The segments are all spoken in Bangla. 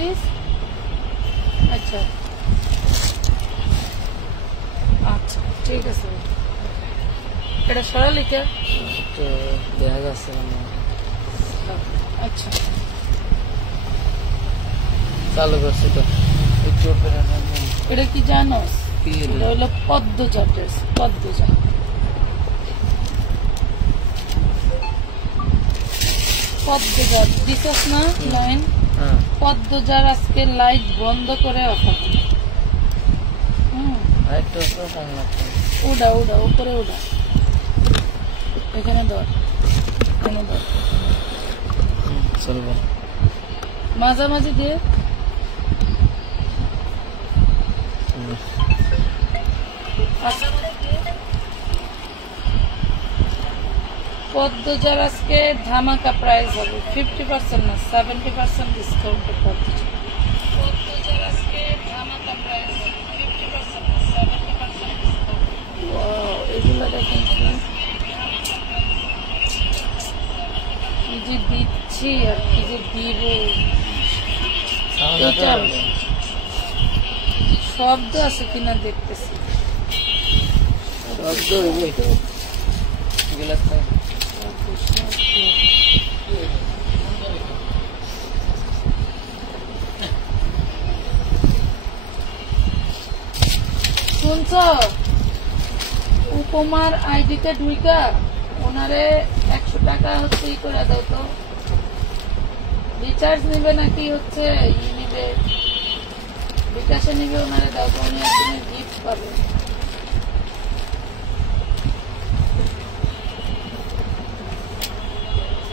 পিস। আচ্ছা আচ্ছা ঠিক আছে। এটা সরালিকা তো দেখা যাচ্ছে না। আচ্ছা চালু করছি তো একটু। এটা কি জানো? কি এটা হলো পদ্মজা ড্রেস। পদ্মজা পদ্মজা দিছস না লাইন? পদ্মজার আজকে লাইট বন্ধ করে অফার। উড়া উড়া উপরে উড়া, এখানে ধর, এখানে ধর, চলবে মাঝামাঝি দিয়ে। পদ্মজার আজকে ধামাকা প্রাইস হবে 50% না 70% ডিসকাউন্টে পদ্মজা। পদ্মজার আজকে ধামাকা প্রাইস হবে 50% না 70% ডিসকাউন্ট। ওয়াও, এগুলো দেখেন কি যে দিচ্ছি আর কি যে দিব। শব্দ আছে কিনা দেখতেছি। শুনছ? উপমার আইডিতে ঢুইকা ওনারে 100 টাকা হচ্ছে ই করে দাও তো। রিচার্জ নিবে নাকি হচ্ছে ই নিবে, বিকাশে নিবে, ওনারে দাও তো, উনি একদিনের গিফট পাবে।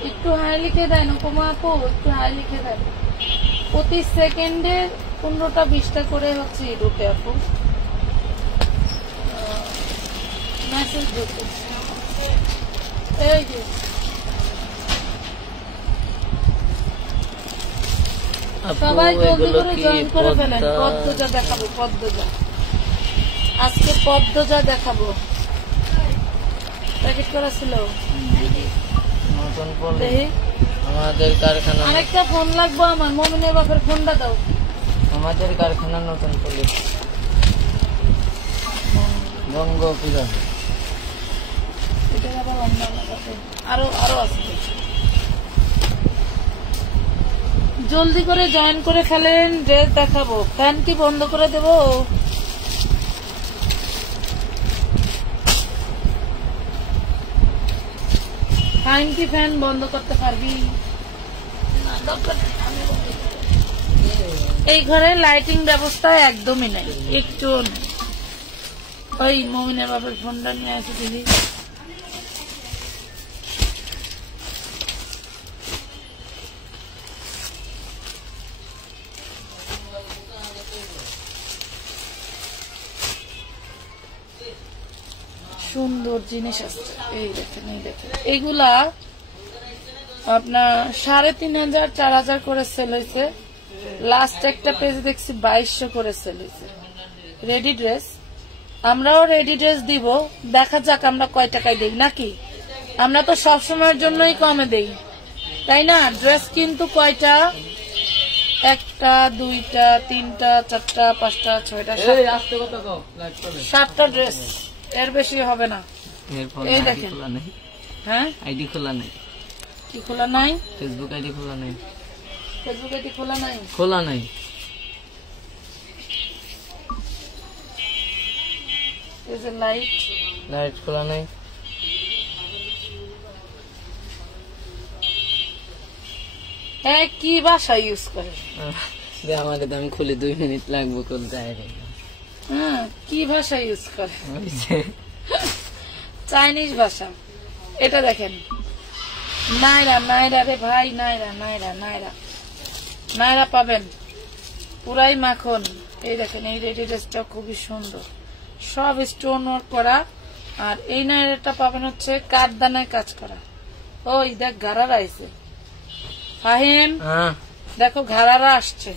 একটু হাই লিখে দেন উপমা আপু, একটু হাই লিখে দেন। প্রতি সেকেন্ডে 15টা 20টা করে হচ্ছে ঢুকে আপু মেসেজ ঢুকে। এই যে সবাই জলদি করে জয়েন করে ফেলেন। পদ্মজা দেখাবো, পদ্মজা আজকে পদ্মজা দেখাবো। প্যাকেট করা ছিল আমাদের কারখানা। আরেকটা ফোন লাগবো আমার, মমিনের বাপের ফোনটা দাও। আমাদের কারখানার নতুন পুলিশ বঙ্গ পূজা। এটা আবার অন্য আরো আরো আছে। জলদি করে জয়েন করে ফেলেন, ড্রেস দেখাবো। ফ্যান কি বন্ধ করে দেবো? ফাইন কি ফ্যান বন্ধ করতে পারবি? এই ঘরে লাইটিং ব্যবস্থা একদমই নেই, একটু নেই। ওই মমিনের বাপের ফোনটা নিয়ে আসে দিদি। সুন্দর জিনিস আসছে, এই দেখেন, এই দেখেন। এইগুলা আপনার 3500 4000 করে সেল হয়েছে। লাস্ট একটা পেজ দেখছি 2200 করে সেল হয়েছে। রেডি ড্রেস, আমরাও রেডি ড্রেস দিব। দেখা যাক আমরা কয় টাকায় দিই নাকি। আমরা তো সবসময়ের জন্যই কমে দেই, তাই না? ড্রেস কিন্তু কয়টা? 1টা 2টা 3টা 4টা 5টা 6টা 7টা ড্রেস, এর বেশি হবে না। এই দেখেন, হ্যাঁ আইডি খোলা নেই। কি খোলা নাই? ফেসবুক আইডি খোলা নেই। ফেসবুক আইডি খোলা নাই? খোলা নাই। এই যে লাইট, লাইট খোলা নাই। হ্যাঁ, কি ভাষা ইউজ করে? আমাকে তো আমি খুলে 2 মিনিট লাগবে খুলতে। হ্যাঁ, কি ভাষা ইউজ করে? চাইনিজ ভাষা। এটা দেখেন, নাইরা নাইরা রে ভাই, নাইরা নাইরা নাইরা নাইরা পাবেন পুরাই মাখন। এই দেখেন, এই রেডি ড্রেসটা খুবই সুন্দর, সব স্টোন ওয়ার্ক করা। আর এই নাইরাটা পাবেন হচ্ছে কাঠদানায় কাজ করা। ওই দেখ ঘাড়ারা আইছে, ফাহিম দেখো ঘাড়ারা আসছে।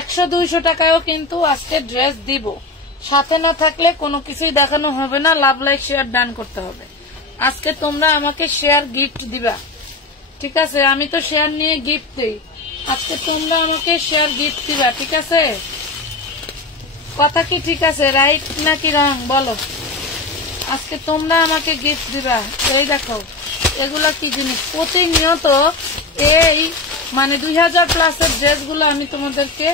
100-200 টাকায়ও কিন্তু আজকে ড্রেস দিব। সাথে না থাকলে কোনো কিছুই দেখানো হবে না। লাভ লাইক শেয়ার ডান করতে হবে। আজকে তোমরা আমাকে শেয়ার গিফট দিবা, ঠিক আছে? আমি তো শেয়ার নিয়ে গিফট দিই, আজকে তোমরা আমাকে শেয়ার গিফট দিবা, ঠিক আছে? কথা কি ঠিক আছে, রাইট নাকি রং বলো? আজকে তোমরা আমাকে গিফট দিবা। এই দেখো এগুলা কি জিনিস, প্রতিনিয়ত এই মানে 2000+ এর ড্রেস গুলো আমি তোমাদেরকে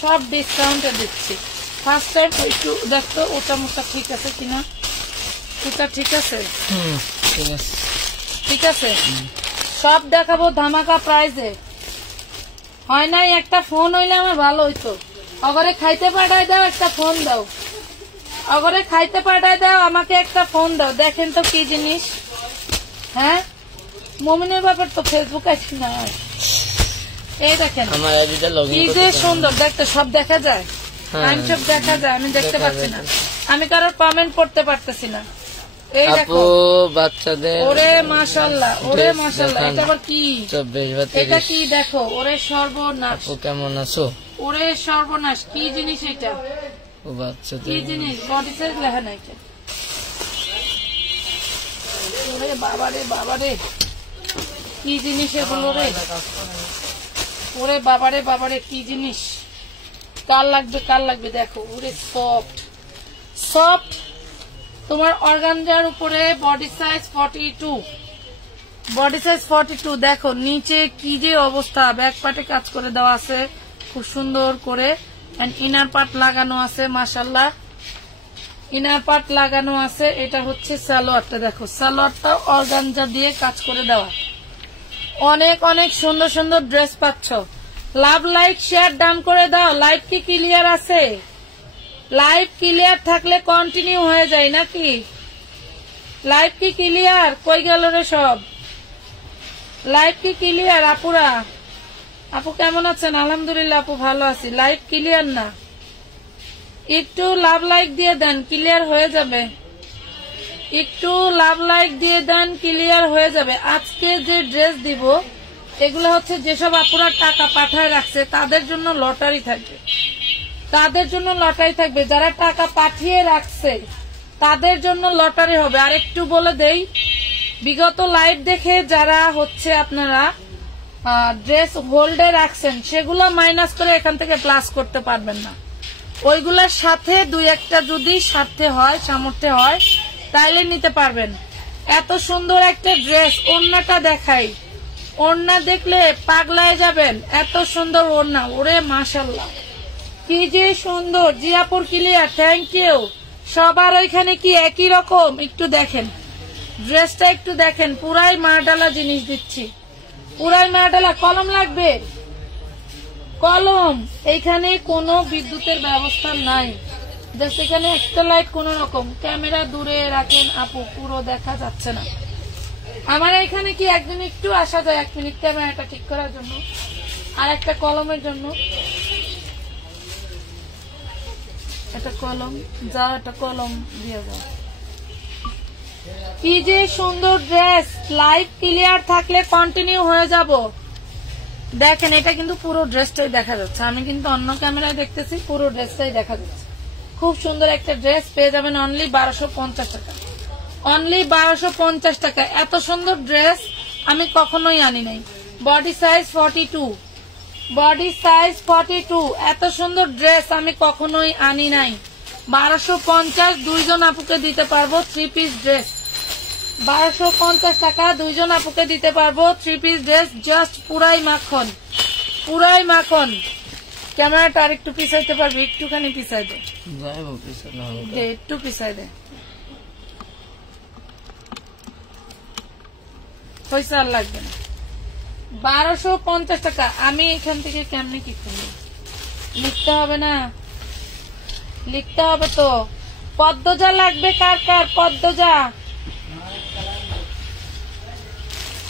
সব ডিসকাউন্টে দিচ্ছি। ফার্স্ট টাইম একটু দেখতো ওটা মোটা ঠিক আছে কিনা, ওটা ঠিক আছে, ঠিক আছে, সব দেখাবো ধামাকা প্রাইজে। হয় নাই একটা ফোন হইলে আমার ভালো হইতো। অগরে খাইতে পাঠাই দাও, একটা ফোন দাও। অগরে খাইতে পাঠাই দাও, আমাকে একটা ফোন দাও। দেখেন তো কি জিনিস। হ্যাঁ, মমিনের ব্যাপার তো ফেসবুক আছে না। এই দেখেন কি যে সুন্দর দেখতে, সব দেখা যায়, সব দেখা যায়, আমি দেখতে পাচ্ছি না, আমি কারোর কমেন্ট পড়তে পারতেছি না। এই দেখো বাচ্চাদের, ওরে মাশাআল্লাহ, ওরে মাশাআল্লাহ। এটা আবার কি, এটা কি দেখো, ওরে সর্বনাশ। কেমন আছো? ওরে সর্বনাশ, কি জিনিস এটা, কি জিনিস, বডি সাইজ লেখা নাই। ওরে বাবারে বাবারে, কি জিনিস এগুলো রে, ওরে বাবারে বাবারে, কি জিনিস, কার লাগবে কার লাগবে। দেখো ওরে সফট সফট, তোমার অর্গানজার উপরে বডি সাইজ 42, বডি সাইজ 42। দেখো নিচে কি যে অবস্থা, ব্যাক পার্টে কাজ করে দেওয়া আছে খুব সুন্দর করে, ইনার পার্ট লাগানো আছে মাশাআল্লাহ, ইনার পার্ট লাগানো আছে। এটা হচ্ছে সালোয়ারটা, দেখো সালোয়ারটা অর্গানজা দিয়ে কাজ করে দেওয়া। অনেক অনেক সুন্দর সুন্দর ড্রেস পাচ্ছ। লাভ, লাইক, শেয়ার ডান করে দাও। লাইভ কি ক্লিয়ার আছে? লাইভ ক্লিয়ার থাকলে কন্টিনিউ হয়ে যায় নাকি? লাইভ কি ক্লিয়ার? কই গেল রে সব? লাইভ কি ক্লিয়ার? আপুরা, আপু কেমন আছেন? আলহামদুলিল্লাহ আপু ভালো আছি। লাইভ ক্লিয়ার না? একটু লাভ লাইক দিয়ে দেন, ক্লিয়ার হয়ে যাবে। একটু লাভ লাইক দিয়ে দেন, ক্লিয়ার হয়ে যাবে। আজকে যে ড্রেস দিব এগুলো হচ্ছে যেসব আপুরা টাকা পাঠায় রাখছে তাদের জন্য লটারি থাকবে, তাদের জন্য লটারি থাকবে। যারা টাকা পাঠিয়ে রাখছে তাদের জন্য লটারি হবে। আর একটু বলে দেই, বিগত লাইভ দেখে যারা হচ্ছে আপনারা ড্রেস হোল্ডে রাখছেন সেগুলো মাইনাস করে এখান থেকে প্লাস করতে পারবেন না। ওইগুলোর সাথে দুই একটা যদি সাথে হয়, সামর্থ্য হয়, তাইলে নিতে পারবেন। এত সুন্দর একটা ড্রেস, ওড়নাটা দেখাই, ওড়না দেখলে পাগলায় যাবেন, এত সুন্দর ওড়না। ওরে মাশাআল্লাহ, কি যে সুন্দর। Ziapur clear, thank you. সবার ওইখানে কি একই রকম? একটু দেখেন ড্রেসটা, একটু দেখেন। পুরাই মারডালা জিনিস দিচ্ছি, পুরাই মারডালা। কলম লাগবে? কলম। এইখানে কোনো বিদ্যুতের ব্যবস্থা নাই, জাস্ট এখানে একটা লাইট কোন রকম। ক্যামেরা দূরে রাখেন আপু, পুরো দেখা যাচ্ছে না। আমার এখানে কি একদিন একটু আসা যায় 1 মিনিট ক্যামেরাটা ঠিক করার জন্য আর একটা কলমের জন্য? একটা কলম যাও, একটা কলম দিয়ে যাও। কি যে সুন্দর ড্রেস। লাইভ ক্লিয়ার থাকলে কন্টিনিউ হয়ে যাব। দেখেন এটা কিন্তু পুরো ড্রেসটাই দেখা যাচ্ছে, আমি কিন্তু অন্য ক্যামেরায় দেখতেছি, পুরো ড্রেসটাই দেখা যাচ্ছে। খুব সুন্দর একটা ড্রেস পেয়ে যাবেন অনলি 1250 টাকা, অনলি 1250 টাকা। এত সুন্দর ড্রেস আমি কখনোই আনি নাই। Body size 42, body size 42। এত সুন্দর ড্রেস আমি কখনোই আনি নাই। 1250, দুইজন আপুকে দিতে পারবো 3 পিস ড্রেস। 1250 টাকা দুইজন আপুকে দিতে পারবো 3 পিস ড্রেস। জাস্ট পুরাই মাখন, পুরাই মাখন। ক্যামেরাটা আর একটু পিছাইতে পারবি? একটুখানি পিছাই দে, একটু পিছাই দে। পয়সা আর লাগবে না। 1250 টাকা। আমি এখান থেকে কেমনি কি করবো? লিখতে হবে না? লিখতে হবে তো। পদ্মজা লাগবে কার কার? পদ্মজা,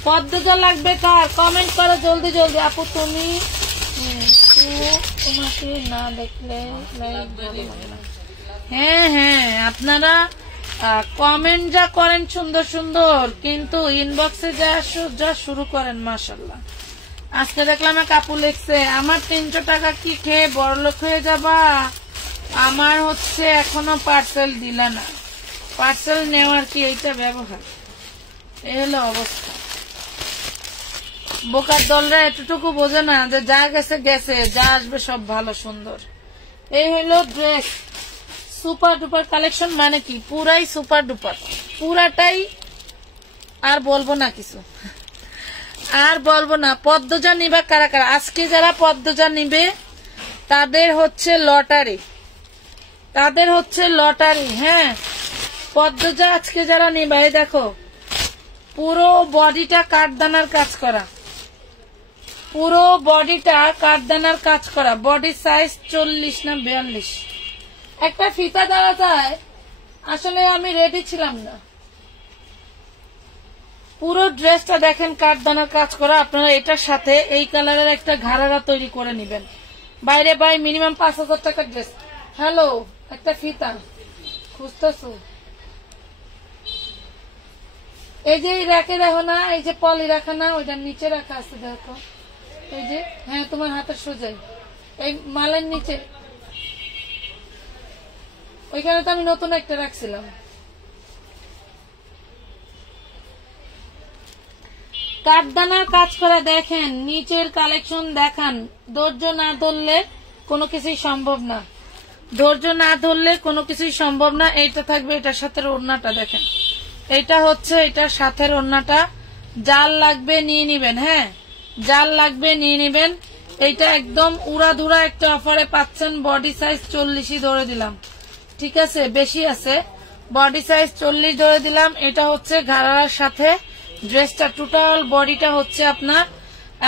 পদ্মজা লাগবে কার? কমেন্ট করো জলদি জলদি। আপু তুমি তোমাকে না দেখলে হ্যাঁ হ্যাঁ, আপনারা কমেন্ট যা করেন সুন্দর সুন্দর, কিন্তু ইনবক্সে যা শুরু করেন মাশাআল্লাহ। আজকে দেখলাম এক আপু লিখছে, আমার 300 টাকা কি খেয়ে বড়লোক হয়ে যাবা? আমার হচ্ছে এখনো পার্সেল দিলা না। পার্সেল নেওয়ার কি এইটা ব্যবহার? এই হলো অবস্থা। বোকার দলরা এতটুকু বোঝে না যে যা গেছে গেছে, যা আসবে সব ভালো সুন্দর। এই হলো ড্রেস, সুপার ডুপার কালেকশন। মানে কি পুরাই সুপার ডুপার, পুরাটাই। আর বলবো না কিছু, আর বলবো না। পদ্মজা নিবা কারা কারা? আজকে যারা পদ্মজা নিবে তাদের হচ্ছে লটারি, তাদের হচ্ছে লটারি। হ্যাঁ, পদ্মজা আজকে যারা নিবা, এই দেখো পুরো বডিটা কাঠদানার কাজ করা, পুরো বডিটা কাঠদানার কাজ করা। বডি সাইজ 40 না 42। একটা ফিতা দেওয়া যায়, আসলে আমি রেডি ছিলাম না। পুরো ড্রেসটা দেখেন কাঠদানার কাজ করা। আপনারা এটার সাথে এই কালারের একটা ঘাড়ারা তৈরি করে নিবেন। বাইরে বাই মিনিমাম 5000 টাকার ড্রেস। হ্যালো, একটা ফিতা খুঁজতেছো? এই যে রেখে দেখো না, এই যে পলি রাখা না, ওইটার নিচে রাখা আছে দেখো। এই যে, হ্যাঁ তোমার হাতের সোজাই, এই মালের নিচে। ওইখানে তো আমি নতুন একটা রাখছিলাম। কাঠদানার কাজ করা দেখেন, নিচের কালেকশন দেখান। ধৈর্য না ধরলে কোনো কিছুই সম্ভব না, ধৈর্য না ধরলে কোনো কিছুই সম্ভব না। এইটা থাকবে, এটার সাথে ওড়নাটা দেখেন, এইটা হচ্ছে এটার সাথে ওড়নাটা। জাল লাগবে নিয়ে নিবেন, হ্যাঁ জাল লাগবে নিয়ে নিবেন। এইটা একদম উড়াধুরা একটা অফারে পাচ্ছেন। বডি সাইজ 40ই ধরে দিলাম, ঠিক আছে, বেশি আছে। বডি সাইজ 40 ধরে দিলাম। এটা হচ্ছে ঘাড়ার সাথে ড্রেসটা, টোটাল বডিটা হচ্ছে আপনার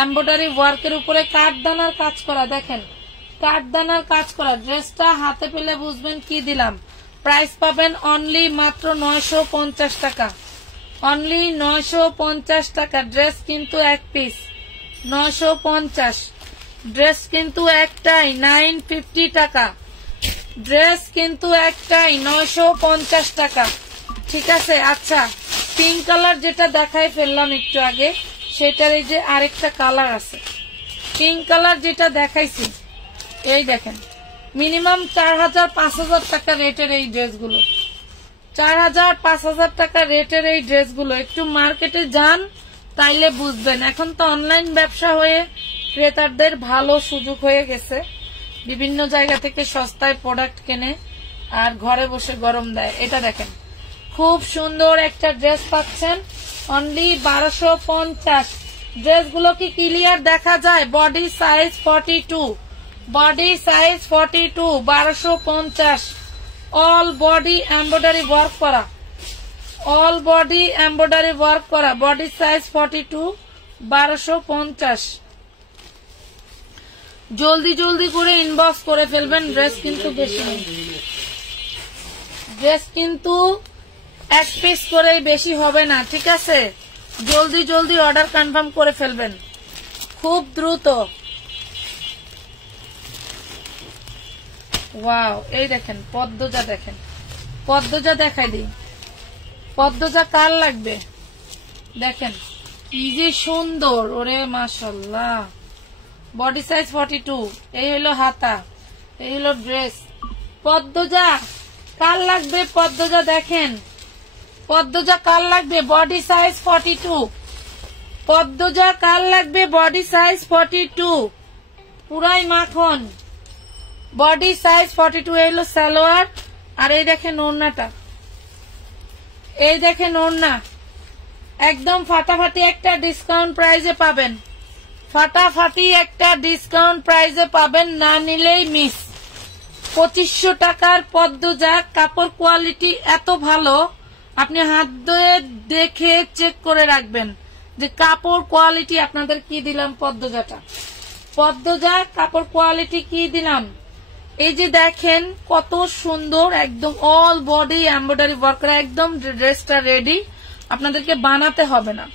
এমব্রয়ডারি ওয়ার্কের উপরে কাঠদানার কাজ করা। দেখেন কাঠদানার কাজ করা। ড্রেসটা হাতে পেলে বুঝবেন কি দিলাম। প্রাইস পাবেন অনলি মাত্র 950 টাকা, অনলি 950 টাকা। ড্রেস কিন্তু এক পিস, 950। ড্রেস কিন্তু একটাই, 950 টাকা। ড্রেস কিন্তু একটাই, 950 টাকা, ঠিক আছে। আচ্ছা, পিঙ্ক কালার যেটা দেখাই ফেললাম একটু আগে, সেটার এই যে আরেকটা কালার আছে। পিঙ্ক কালার যেটা দেখাইছি, এই দেখেন মিনিমাম 4000-5000 টাকা রেটের এই ড্রেসগুলো, 4000-5000 টাকা রেটের এই ড্রেসগুলো। একটু মার্কেটে যান তাইলে বুঝবেন। এখন তো অনলাইন ব্যবসা হয়ে ক্রেতাদের ভালো সুযোগ হয়ে গেছে, বিভিন্ন জায়গা থেকে সস্তায় প্রোডাক্ট কেনে আর ঘরে বসে গরম দেয়। এটা দেখেন খুব সুন্দর একটা ড্রেস পাচ্ছেন অনলি 1250। ড্রেসগুলো কি ক্লিয়ার দেখা যায়? Body size 42, body size 42, 1250। All body embroidery work করা, অল বডি এমব্রয়ডারি ওয়ার্ক করা। Body size 42, 1250। জলদি জলদি করে ইনবক্স করে ফেলবেন। ড্রেস কিন্তু বেশি নেই, ড্রেস কিন্তু এক পিস করেই বেশি হবে না, ঠিক আছে। জলদি জলদি অর্ডার কনফার্ম করে ফেলবেন খুব দ্রুত। ওয়াও, এই দেখেন পদ্মজা, দেখেন পদ্মজা দেখাই দিই। পদ্মজা কার লাগবে দেখেন কি যে সুন্দর, ওরে মাশাআল্লাহ। Body size 42। এই হলো হাতা, এই হলো ড্রেস। পদ্মজা কার লাগবে? পদ্মজা দেখেন, পদ্মজা কার লাগবে? Body size 42। পদ্মজা কার লাগবে? বডি সাইজ 42, পুরাই মাখন। Body size 42। এই হলো সালোয়ার, আর এই দেখেন ওড়নাটা, এই দেখেন ওড়না। একদম ফাটাফাটি একটা ডিসকাউন্ট প্রাইজে পাবেন, ফাটাফাটি একটা ডিসকাউন্ট প্রাইজে পাবেন, না নিলেই মিস। 2500 টাকার পদ্মজা। কাপড় কোয়ালিটি এত ভালো, আপনি হাত দিয়ে দেখে চেক করে রাখবেন যে কাপড় কোয়ালিটি আপনাদের কি দিলাম। পদ্মজাটা, পদ্মজা কাপড় কোয়ালিটি কি দিলাম। এই যে দেখেন কত সুন্দর, একদম অল বডি এমব্রয়ডারি ওয়ার্ক করা। একদম ড্রেসটা রেডি, আপনাদেরকে বানাতে হবে না।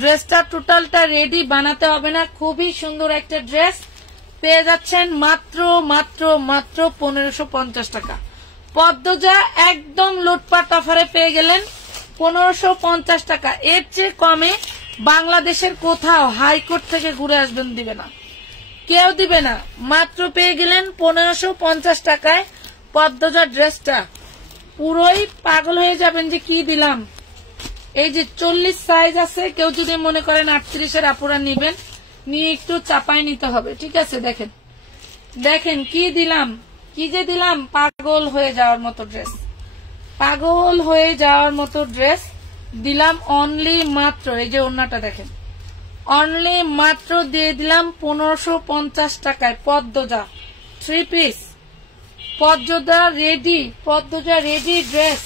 ড্রেসটা টোটালটা রেডি, বানাতে হবে না। খুবই সুন্দর একটা ড্রেস পেয়ে যাচ্ছেন মাত্র মাত্র মাত্র 1550 টাকা। পদ্মজা একদম লুটপাট অফারে পেয়ে গেলেন 1550 টাকা। এর চেয়ে কমে বাংলাদেশের কোথাও হাইকোর্ট থেকে ঘুরে আসবেন দিবে না, কেউ দিবে না। মাত্র পেয়ে গেলেন 1550 টাকায় পদ্মজা ড্রেসটা। পুরোই পাগল হয়ে যাবেন যে কি দিলাম। এই যে 40 সাইজ আছে, কেউ যদি মনে করেন 38-এর আপুরা নিবেন, নিয়ে একটু চাপাই নিতে হবে। ঠিক আছে, দেখেন দেখেন কি দিলাম, কি যে দিলাম, পাগল হয়ে যাওয়ার মতো ড্রেস, পাগল হয়ে যাওয়ার মতো ড্রেস দিলাম। অনলি মাত্র এই যে ওড়নাটা দেখেন, অনলি মাত্র দিয়ে দিলাম 1550 টাকায়। Padmaja 3 piece, Padmaja ready, Padmaja ready dress,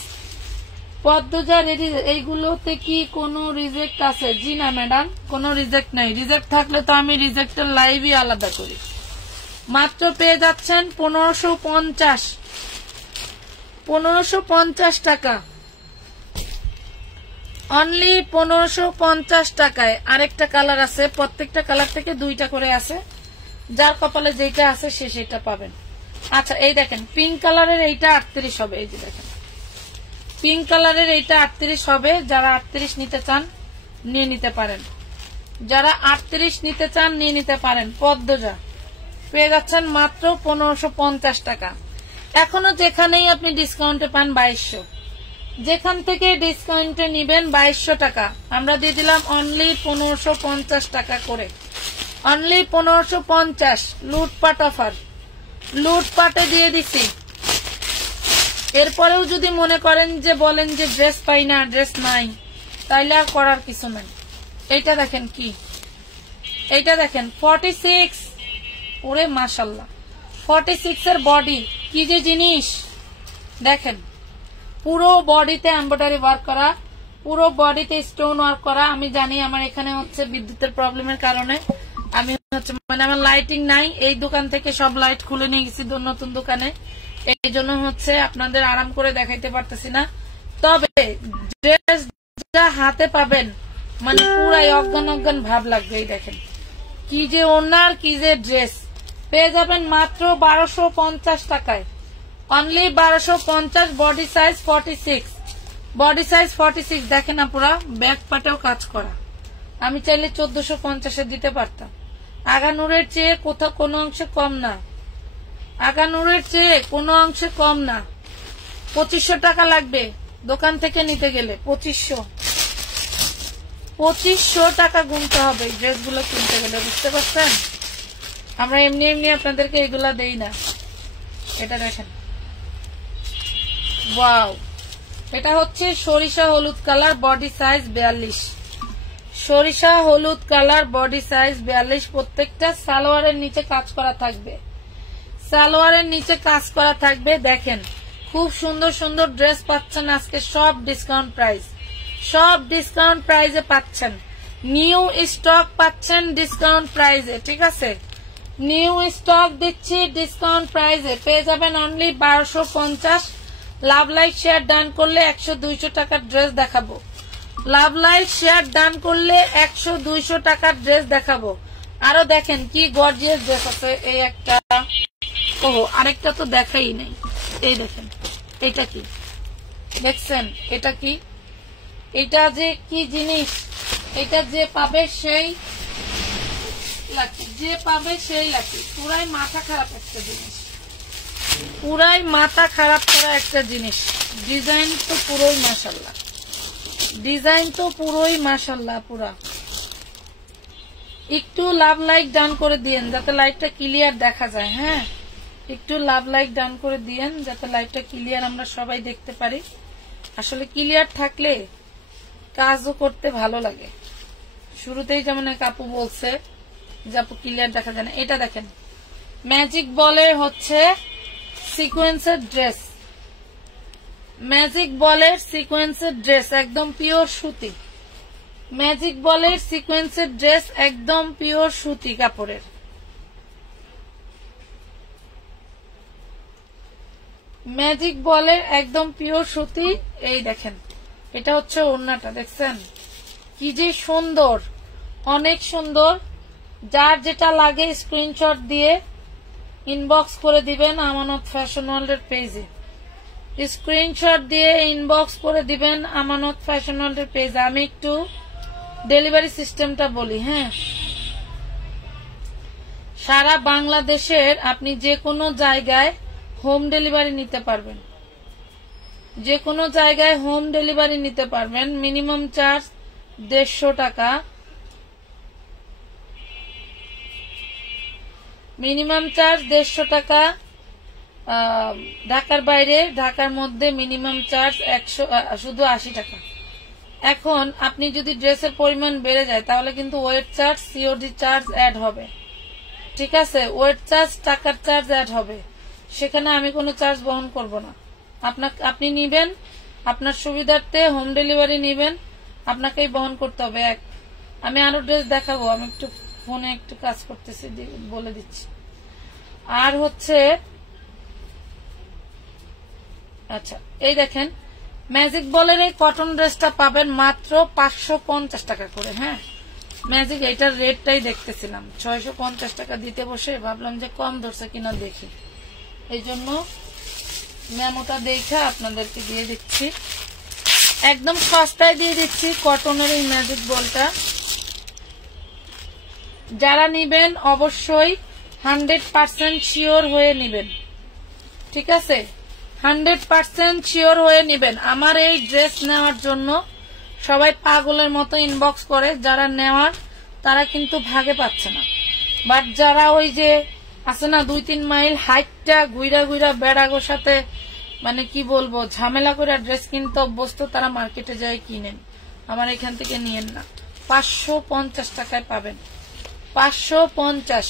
Padmaja ready. এইগুলোতে কি কোনো রিজেক্ট আছে? জি না ম্যাডাম, কোনো রিজেক্ট নাই। রিজেক্ট থাকলে তো আমি রিজেক্টের লাইভই আলাদা করি। মাত্র পেয়ে যাচ্ছেন 1550, 1550 টাকা, অনলি 1550 টাকায়। আরেকটা কালার আছে, প্রত্যেকটা কালার থেকে 2টা করে আছে, যার কপালে যেটা আছে সে সেটা পাবেন। আচ্ছা এই দেখেন পিঙ্ক কালারের এইটা 38 হবে, এই যে দেখেন পিঙ্ক কালারের এইটা 38 হবে। যারা 38 নিতে চান নিয়ে নিতে পারেন, যারা 38 নিতে চান নিয়ে নিতে পারেন। পদ্মজা পেয়ে যাচ্ছেন মাত্র 1550 টাকা। এখনো যেখানেই আপনি ডিসকাউন্টে পান 2200, যেখান থেকে ডিসকাউন্টে নিবেন 2200 টাকা, আমরা দিয়ে দিলাম অনলি 1550 টাকা করে, অনলি 1550। লুটপাট অফার, লুটপাটে দিয়ে দিছি। এরপরেও যদি মনে করেন যে বলেন যে ড্রেস পাই না, ড্রেস নাই, তাইলে আর করার কিছু নেই। এইটা দেখেন কি, এইটা দেখেন 46, ওরে মাশাল্লাহ 46 এর বডি, কি যে জিনিস দেখেন, পুরো বডিতে এমব্রয়ডারি ওয়ার্ক করা, পুরো বডিতে স্টোন ওয়ার্ক করা। আমি জানি আমার এখানে হচ্ছে বিদ্যুতের প্রবলেমের কারণে আমি হচ্ছে মানে আমার লাইটিং নাই, এই দোকান থেকে সব লাইট খুলে নিয়ে গেছি নতুন দোকানে, এই জন্য হচ্ছে আপনাদের আরাম করে দেখাইতে পারতেছি না। তবে ড্রেস যা হাতে পাবেন মানে পুরাই অজ্ঞান অজ্ঞান ভাব লাগবে। এই দেখেন কি যে ওনার, কি যে ড্রেস পেয়ে যাবেন মাত্র 1250 টাকায়, only 1250। Body size 46, body size 46। দেখেন আপুরা ব্যাক পাটেও কাজ করা, আমি চাইলে 1450-এ দিতে পারতাম। আগানুরের চেয়ে কোথাও কোনো অংশে কম না, আগানুরের চেয়ে কোনো অংশে কম না। 2500 টাকা লাগবে দোকান থেকে নিতে গেলে, 2500 টাকা গুনতে হবে এই ড্রেসগুলো কিনতে গেলে, বুঝতে পারছেন? আমরা এমনি এমনি আপনাদেরকে এগুলা দেই না। এটা দেখেন, ওয়াও, এটা হচ্ছে সরিষা হলুদ কালার, বডি সাইজ 42, সরিষা হলুদ কালার, বডি সাইজ 42। প্রত্যেকটা সালোয়ারের নিচে কাজ করা থাকবে, সালোয়ারের নিচে কাজ করা থাকবে। দেখেন খুব সুন্দর সুন্দর ড্রেস পাচ্ছেন আজকে, সব ডিসকাউন্ট প্রাইস, সব ডিসকাউন্ট প্রাইজে পাচ্ছেন। নিউ স্টক পাচ্ছেন ডিসকাউন্ট প্রাইজে, ঠিক আছে? নিউ স্টক দিচ্ছি ডিসকাউন্ট প্রাইজে, পেয়ে যাবেন only 1250। Love like share done করলে 100-200 টাকার ড্রেস দেখাবো, লাভ লাইক শেয়ার ডান করলে 100-200 টাকার ড্রেস দেখাবো। আরো দেখেন কি গর্জিয়াস ড্রেস আছে। এই একটা, ও আরেকটা তো দেখাই নাই, এই দেখেন এটা কি দেখছেন, এটা কি, এটা যে কি জিনিস, এটা যে পাবে সেই লাকি, যে পাবে সেই লাকি। পুরাই মাথা খারাপ একটা জিনিস, পুরাই মাথা খারাপ করা একটা জিনিস। ডিজাইন তো পুরোই মাশাল্লাহ, ডিজাইন তো পুরোই মাশাল্লাহ পুরা। একটু লাভ লাইক ডান করে দিয়েন যাতে লাইভটা ক্লিয়ার দেখা যায়। হ্যাঁ, একটু লাভ লাইক ডান করে দিয়েন যাতে লাইভটা ক্লিয়ার আমরা সবাই দেখতে পারি। আসলে ক্লিয়ার থাকলে কাজও করতে ভালো লাগে। শুরুতেই যেমন এক আপু বলছে যে আপু ক্লিয়ার দেখা যায় না। এটা দেখেন ম্যাজিক বলের হচ্ছে সিকোয়েন্সের ড্রেস, ম্যাজিক বলের সিকোয়েন্সের ড্রেস, একদম পিওর সুতি। ম্যাজিক বলের সিকোয়েন্সের ড্রেস একদম পিওর সুতি কাপড়ের। ম্যাজিক বলের একদম পিওর সুতি। এই দেখেন এটা হচ্ছে ওড়নাটা, দেখছেন কি যে সুন্দর, অনেক সুন্দর। যার যেটা লাগে স্ক্রিনশট দিয়ে ইনবক্স করে দিবেন আমানত ফ্যাশন ওয়ার্ল্ডের পেজে, স্ক্রিনশট দিয়ে ইনবক্স করে দিবেন আমানত ফ্যাশন ওয়ার্ল্ডের পেজে। আমি একটু ডেলিভারি সিস্টেমটা বলি। হ্যাঁ, সারা বাংলাদেশের আপনি যে কোনো জায়গায় হোম ডেলিভারি নিতে পারবেন, যে কোনো জায়গায় হোম ডেলিভারি নিতে পারবেন। মিনিমাম চার্জ 150 টাকা, মিনিমাম চার্জ 150 টাকা। ঢাকার বাইরে, ঢাকার মধ্যে মিনিমাম চার্জ শুধু 80 টাকা। এখন আপনি যদি ড্রেসের পরিমাণ বেড়ে যায় তাহলে কিন্তু weight charge, COD charge add হবে, ঠিক আছে? ওয়েট চার্জ, টাকার চার্জ অ্যাড হবে, সেখানে আমি কোনো চার্জ বহন করব না। আপনি নিবেন, আপনার সুবিধার্থে হোম ডেলিভারি নিবেন, আপনাকেই বহন করতে হবে। আমি আরো ড্রেস দেখাবো, আমি একটু ফোনে একটু কাজ করতেছি, বলে দিচ্ছি। আর হচ্ছে আচ্ছা, এই দেখেন ম্যাজিক বলের এই কটন ড্রেসটা পাবেন মাত্র 550 টাকা করে। হ্যাঁ, ম্যাজিক এইটার রেটটাই দেখতেছিলাম, 650 টাকা দিতে বসে ভাবলাম যে কম ধরছে কিনা দেখি, এই জন্য মেমোটা দেখে আপনাদেরকে দিয়ে দিচ্ছি। একদম সস্তায় দিয়ে দিচ্ছি কটনের এই ম্যাজিক বলটা। যারা নিবেন অবশ্যই 100% শিওর হয়ে নিবেন, ঠিক আছে? 100% শিওর হয়ে নিবেন। আমার এই ড্রেস নেওয়ার জন্য সবাই পাগলের মতো ইনবক্স করে, যারা নেওয়ার তারা কিন্তু ভাগে পাচ্ছে না। বাট যারা ওই যে আছে না 2-3 মাইল হাইটটা ঘুরা ঘুরা বেড়াগোর সাথে মানে কি বলবো ঝামেলা করে ড্রেস কিনতে অভ্যস্ত, তারা মার্কেটে যায় কিনেন, আমার এখান থেকে নিয়েন না। 550 টাকায় পাবেন, 550।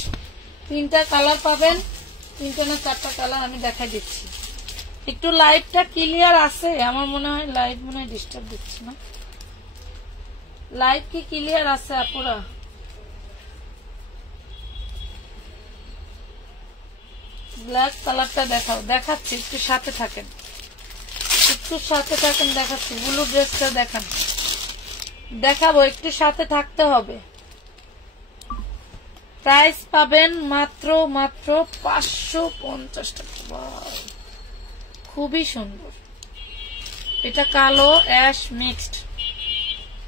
3টা কালার পাবেন, 3টা না 4টা কালার আমি দেখাই দিচ্ছি। একটু লাইটটা ক্লিয়ার আছে? আমার মনে হয় লাইট মনে হয় ডিস্টার্ব দিচ্ছে না। লাইট কি ক্লিয়ার আছে আপুরা? ব্ল্যাক কালারটা দেখাও, দেখাচ্ছি, একটু সাথে থাকেন, একটু সাথে থাকেন, দেখাচ্ছি। ব্লু ড্রেসটা দেখান, দেখাবো, একটু সাথে থাকতে হবে। প্রাইস পাবেন মাত্র 550 টাকা। খুবই সুন্দর, এটা কালো অ্যাশ মিক্সড।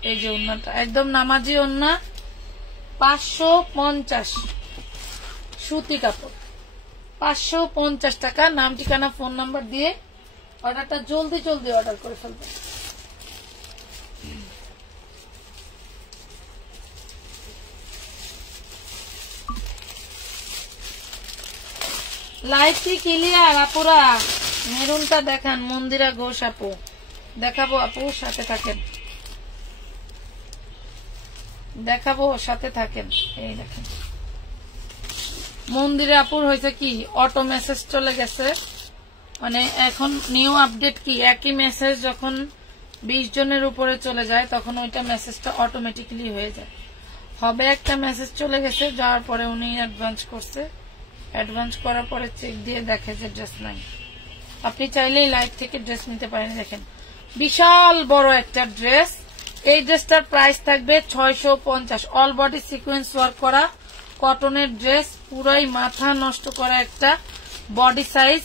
এই যে ওন্নাটা একদম নামাজি ওন্না, 550 সুতি কাপড়, 550 টাকা। নাম, ঠিকানা, ফোন নাম্বার দিয়ে অর্ডারটা জলদি জলদি অর্ডার করে ফেলবেন। লাইট কি ক্লিয়ার আপুরা? মেরুনটা দেখান, মন্দিরা ঘোষ আপু, দেখাবো আপু, সাথে থাকেন, দেখাবো, সাথে থাকেন। এই দেখেন মন্দিরে আপুর হয়েছে কি, অটো মেসেজ চলে গেছে, মানে এখন নিউ আপডেট কি, একই মেসেজ যখন 20 জনের উপরে চলে যায় তখন ওইটা মেসেজটা অটোমেটিক্যালি হয়ে যায়। হবে একটা মেসেজ চলে গেছে, যাওয়ার পরে উনি অ্যাডভান্স করছে, অ্যাডভান্স করার পরে চেক দিয়ে দেখে যে ড্রেস নাই। আপনি চাইলেই লাইভ থেকে ড্রেস নিতে পারেন। দেখেন বিশাল বড় একটা ড্রেস, এই ড্রেসটার প্রাইস থাকবে 650। অল বডি সিকোয়েন্স ওয়ার্ক করা কটনের ড্রেস, পুরাই মাথা নষ্ট করা একটা বডি সাইজ,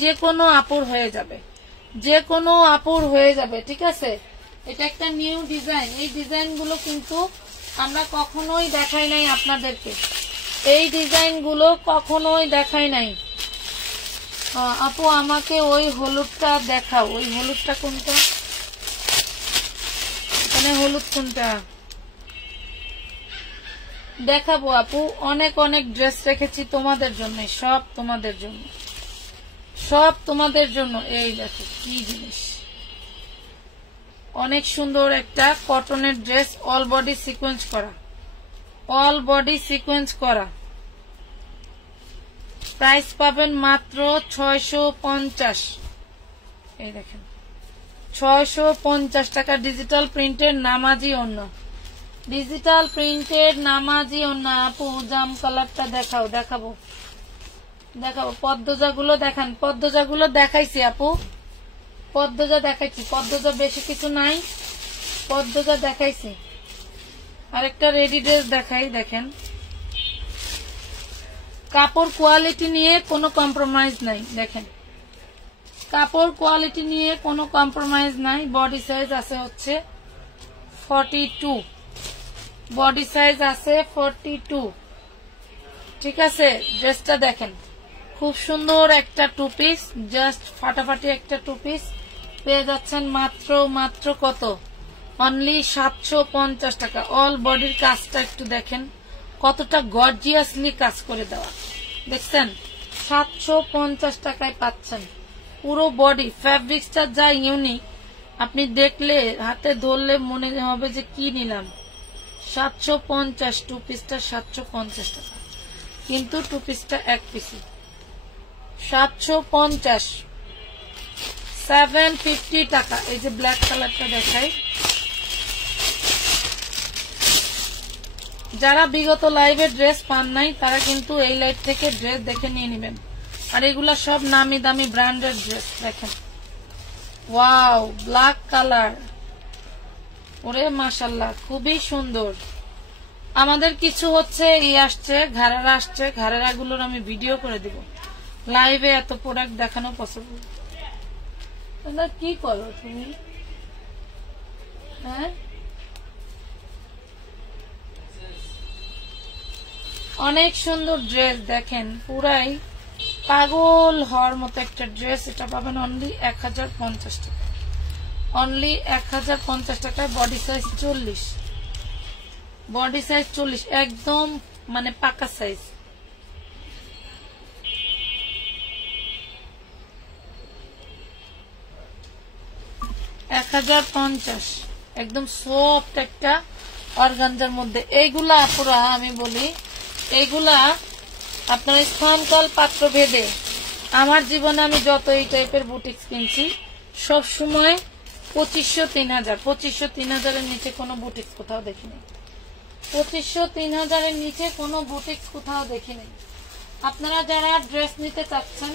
যে কোনো আপুর হয়ে যাবে, যে কোনো আপুর হয়ে যাবে, ঠিক আছে? এটা একটা নিউ ডিজাইন, এই ডিজাইন গুলো কিন্তু আমরা কখনোই দেখাই নাই আপনাদেরকে, এই ডিজাইন গুলো কখনোই দেখাই নাই। আপু আমাকে ওই হলুদটা দেখাও, ওই হলুদটা কোনটা, এখানে হলুদ কোনটা দেখাবো আপু? অনেক অনেক ড্রেস রেখেছি তোমাদের জন্য, সব তোমাদের জন্য, সব তোমাদের জন্য। এই দেখো কি জিনিস, অনেক সুন্দর একটা কটনের ড্রেস, অল বডি সিকোয়েন্স করা, অল বডি সিকোয়েন্স করা। প্রাইস পাবেন মাত্র 650। এই দেখেন 650 টাকা। ডিজিটাল প্রিন্টের নামাজি ওন্না, ডিজিটাল প্রিন্টের নামাজি ওন্না। আপু জাম কালারটা দেখাও, দেখাবো, দেখাবো। পদ্মজা গুলো দেখান, পদ্মজা গুলো দেখাইছি আপু, পদ্মজা দেখাইছি, পদ্মজা বেশি কিছু নাই, পদ্মজা দেখাইছি। আরেকটা রেডি ড্রেস দেখাই, দেখেন কাপড় কোয়ালিটি নিয়ে কোনো কম্প্রোমাইজ নাই, দেখেন কাপড় কোয়ালিটি নিয়ে কোনো কম্প্রোমাইজ নাই। বডি সাইজ আছে হচ্ছে 42, বডি সাইজ আছে 42, ঠিক আছে? ড্রেসটা দেখেন খুব সুন্দর একটা টু পিস, জাস্ট ফাটাফাটি একটা টু পিস, পেয়ে যাচ্ছেন মাত্র মাত্র কত, অনলি 750 টাকা। অল বডির কাজটা একটু দেখেন কতটা গর্জিয়াসলি কাজ করে দেওয়া, দেখছেন? 750 টাকায় পাচ্ছেন পুরো বডি। ফ্যাব্রিক্সটা যা ইউনিক, আপনি দেখলে হাতে ধরলে মনে হবে যে কি নিলাম। 750 টু পিসটা 750 টাকা, কিন্তু টু পিসটা এক পিসি। 750, 750 টাকা। এই যে ব্ল্যাক কালারটা দেখাই, যারা বিগত লাইভে ড্রেস পান নাই তারা কিন্তু এই লাইভ থেকে ড্রেস দেখে নিয়ে নেবেন। আর এগুলা সব নামি দামি ব্র্যান্ডেড ড্রেস। দেখেন, ওয়াও, ব্ল্যাক কালার, ওরে মাশাল্লাহ, খুবই সুন্দর। আমাদের কিছু হচ্ছে আসছে, ঘাড়ারা আসছে, ঘাড়ারা গুলোর আমি ভিডিও করে দিব। লাইভে এত প্রোডাক্ট দেখানো পসিবল। কি করো তুমি? হ্যাঁ, অনেক সুন্দর ড্রেস দেখেন, পুরাই পাগল হওয়ার মতো একটা ড্রেস। এটা পাবেন অনলি 1050 টাকা, অনলি 1050 টাকায়। বডি সাইজ 40, বডি সাইজ 40, একদম মানে পাকা সাইজ। $1050, একদম সফট একটা অর্গানজার মধ্যে। এইগুলা আপুরা আমি বলি, এইগুলা আপনার স্থানকাল পাত্র ভেদে, আমার জীবনে আমি যত এই টাইপের বুটিক্স কিনছি সব সময় 2500-3000, 2500-3000 নিচে কোনো বুটিক্স কোথাও দেখিনি। 2500-3000 নিচে কোনো বুটিক্স কোথাও দেখিনি। আপনারা যারা ড্রেস নিতে চাচ্ছেন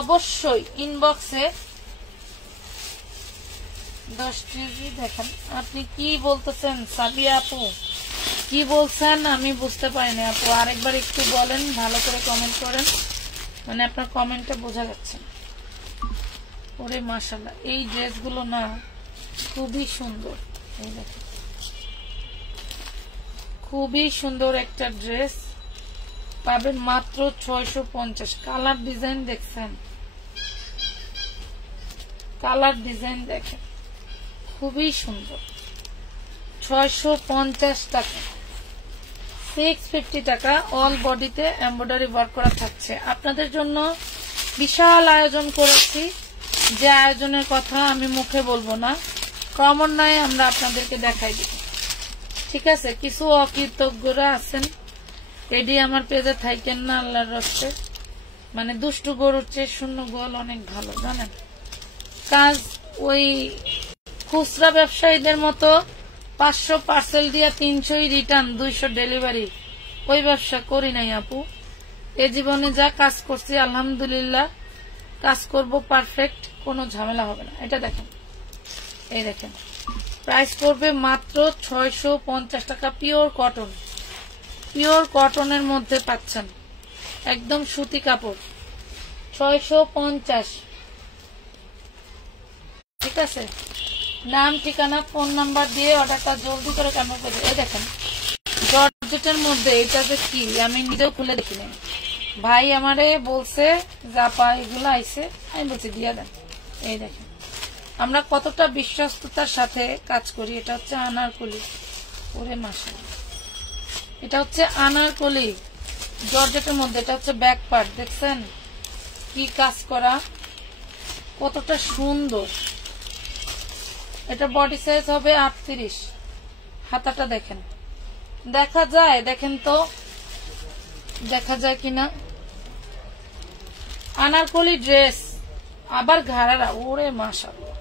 অবশ্যই ইনবক্সে 10 কেজি দেখেন। আপনি কি বলতেছেন সাবিয়া আপু, কি বলছেন আমি বুঝতে পারিনি আপু, আরেকবার একটু বলেন, ভালো করে কমেন্ট করেন, মানে আপনার কমেন্টটা বোঝা যাচ্ছে। ওরে মাশাআল্লাহ, এই ড্রেসগুলো না খুবই সুন্দর। এই দেখেন, খুবই সুন্দর একটা ড্রেস পাবেন মাত্র 650। কালার ডিজাইন দেখছেন, কালার ডিজাইন দেখেন, খুবই সুন্দর। 650 টাকা, 650 টাকা। অল বডিতে এমব্রয়ডারি ওয়ার্ক করা থাকছে। আপনাদের জন্য বিশাল আয়োজন করেছি, যে আয়োজনের কথা আমি মুখে বলবো না, ক্রমান্বয়ে আমরা আপনাদেরকে দেখাই দিব, ঠিক আছে? কিছু অকৃতজ্ঞরা আছেন, এডি আমার পেজে থাকেন না, আল্লাহর রস্তে। মানে দুষ্টু গরুর চেয়ে শূন্য গোয়াল অনেক ভালো, জানেন? কাজ ওই খুচরা ব্যবসায়ীদের মতো 500 পার্সেল দিয়া 300 রিটার্ন, 200 ডেলিভারি, ওই ব্যবসা করি নাই আপু। এ জীবনে যা কাজ করছি আলহামদুলিল্লাহ, কাজ করব পারফেক্ট, কোনো ঝামেলা হবে না। এটা দেখেন, এই দেখেন, প্রাইস পড়বে মাত্র 650 টাকা। পিওর কটন, পিওর কটনের মধ্যে পাচ্ছেন, একদম সুতি কাপড়। 650, ঠিক আছে? নাম, ঠিকানা, ফোন নাম্বার দিয়ে অর্ডারটা জলদি করে কনফার্ম করে। এই দেখেন, জর্জেটের মধ্যে এটা যে কি আমি নিজেও খুলে দেখি নাই, ভাই আমারে বলছে জাপা এগুলো আইছে, আমি বলছি দিয়া দেন। এই দেখেন আমরা কতটা বিশ্বস্ততার সাথে কাজ করি। এটা হচ্ছে আনারকলি, ওরে মাশাআল্লাহ, এটা হচ্ছে আনারকলি জর্জেটের মধ্যে। এটা হচ্ছে ব্যাক পার্ট, দেখছেন কি কাজ করা, কতটা সুন্দর। এটা বডি সাইজ হবে 38, হাতাটা দেখেন, দেখা যায়, দেখেন তো দেখা যায় কিনা। আনারকলি ড্রেস, আবার ঘাড়ারা, ওরে মাশাআল্লাহ,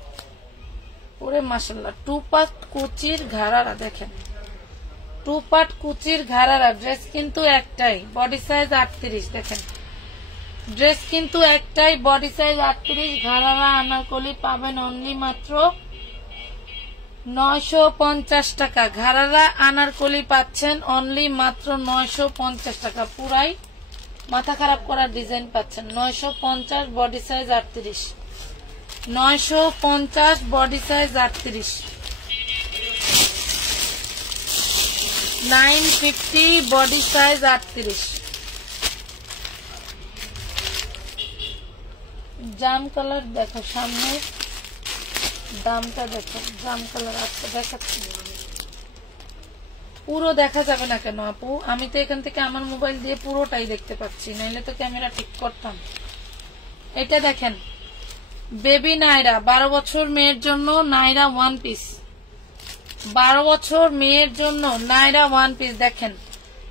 ওরে মাশাআল্লাহ। 2 পার্ট কুচির ঘাড়ারা দেখেন, 2 পার্ট কুচির ঘাড়ারা। ড্রেস কিন্তু একটাই, বডি সাইজ 38, দেখেন ড্রেস কিন্তু একটাই, বডি সাইজ 38, ঘাড়ারা আনারকলি পাবেন অনলি মাত্র 950 টাকা। ঘাড়ারা আনারকলি পাচ্ছেন অনলি মাত্র 950 টাকা। পুরাই মাথা খারাপ করার ডিজাইন পাচ্ছেন। 950, body size 38, 950, body size 38, 950, body size 38। জাম কালার দেখো সামনে, দামটা দেখেন, জাম কালার। আচ্ছা দেখাচ্ছি, পুরো দেখা যাবে না কেন আপু? আমি তো এখান থেকে আমার মোবাইল দিয়ে পুরোটাই দেখতে পাচ্ছি, নাইলে তো ক্যামেরা ঠিক করতাম। এটা দেখেন, বেবি নাইরা, 12 বছর মেয়ের জন্য নাইরা ওয়ান পিস। 12 বছর মেয়ের জন্য নাইরা ওয়ান পিস। দেখেন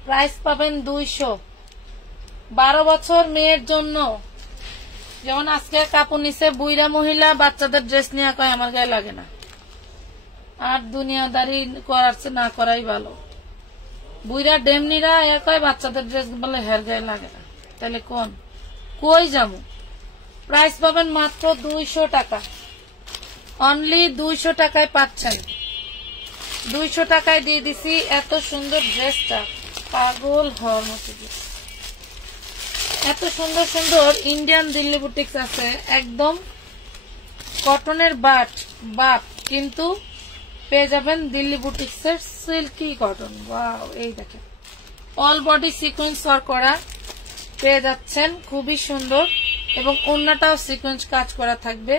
প্রাইস পাবেন 200। 12 বছর মেয়ের জন্য, যেমন আজকে কাপড় নিচে বুইরা মহিলা বাচ্চাদের ড্রেস নিয়ে কয় আমার গায়ে লাগে না, আর দুনিয়াদারি করাচ্ছে না করাই ভালো। বুইরা ডেমনিরা কয় বাচ্চাদের ড্রেস বলে হের গায়ে লাগে না, তাহলে কোন কই যাবো? প্রাইস পাবেন মাত্র 200 টাকা, অনলি 200 টাকায় পাচ্ছেন। 200 টাকায় দিয়ে দিছি এত সুন্দর ড্রেসটা, পাগল হওয়ার মতো। এত সুন্দর সুন্দর ইন্ডিয়ান দিল্লি বুটিক্স আছে, একদম কটনের বাপ, কিন্তু পেয়ে যাবেন দিল্লি বুটিক্স এর সিল্কি কটন। ওয়াও, এই দেখেন অল বডি সিকোয়েন্স ওয়ার্ক করা পেয়ে যাচ্ছেন, খুবই সুন্দর। এবং ওড়নাটাও সিকোয়েন্স কাজ করা থাকবে।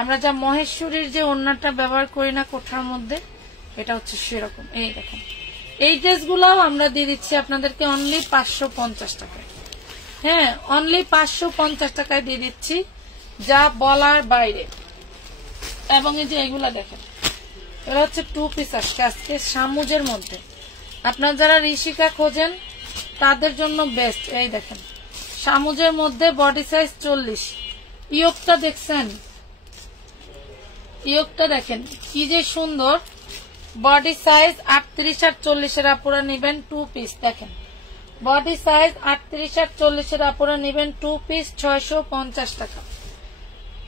আমরা যা মহেশ্বরীর যে ওড়নাটা ব্যবহার করি না কোঠার মধ্যে, এটা হচ্ছে সেরকম। এই দেখেন, এই ড্রেসগুলাও আমরা দিয়ে দিচ্ছি আপনাদেরকে অনলি 550 টাকায়। হ্যাঁ, অনলি 550 টাকায় দিয়ে দিচ্ছি, যা বলার বাইরে। এবং এই যে এগুলা দেখেন, এটা হচ্ছে 2 পিস আসছে আজকে সামুজের মধ্যে। আপনার যারা ঋষিকা খোঁজেন তাদের জন্য বেস্ট। এই দেখেন সামুজের মধ্যে বডি সাইজ 40। ইয়োগটা দেখছেন, ইয়োগটা দেখেন কি যে সুন্দর। বডি সাইজ 38 আর 40 এর আপুরা নিবেন 2 পিস। দেখেন বডি সাইজ 38 আর 40 এর আপুরা নিবেন 2 পিস 650 টাকা।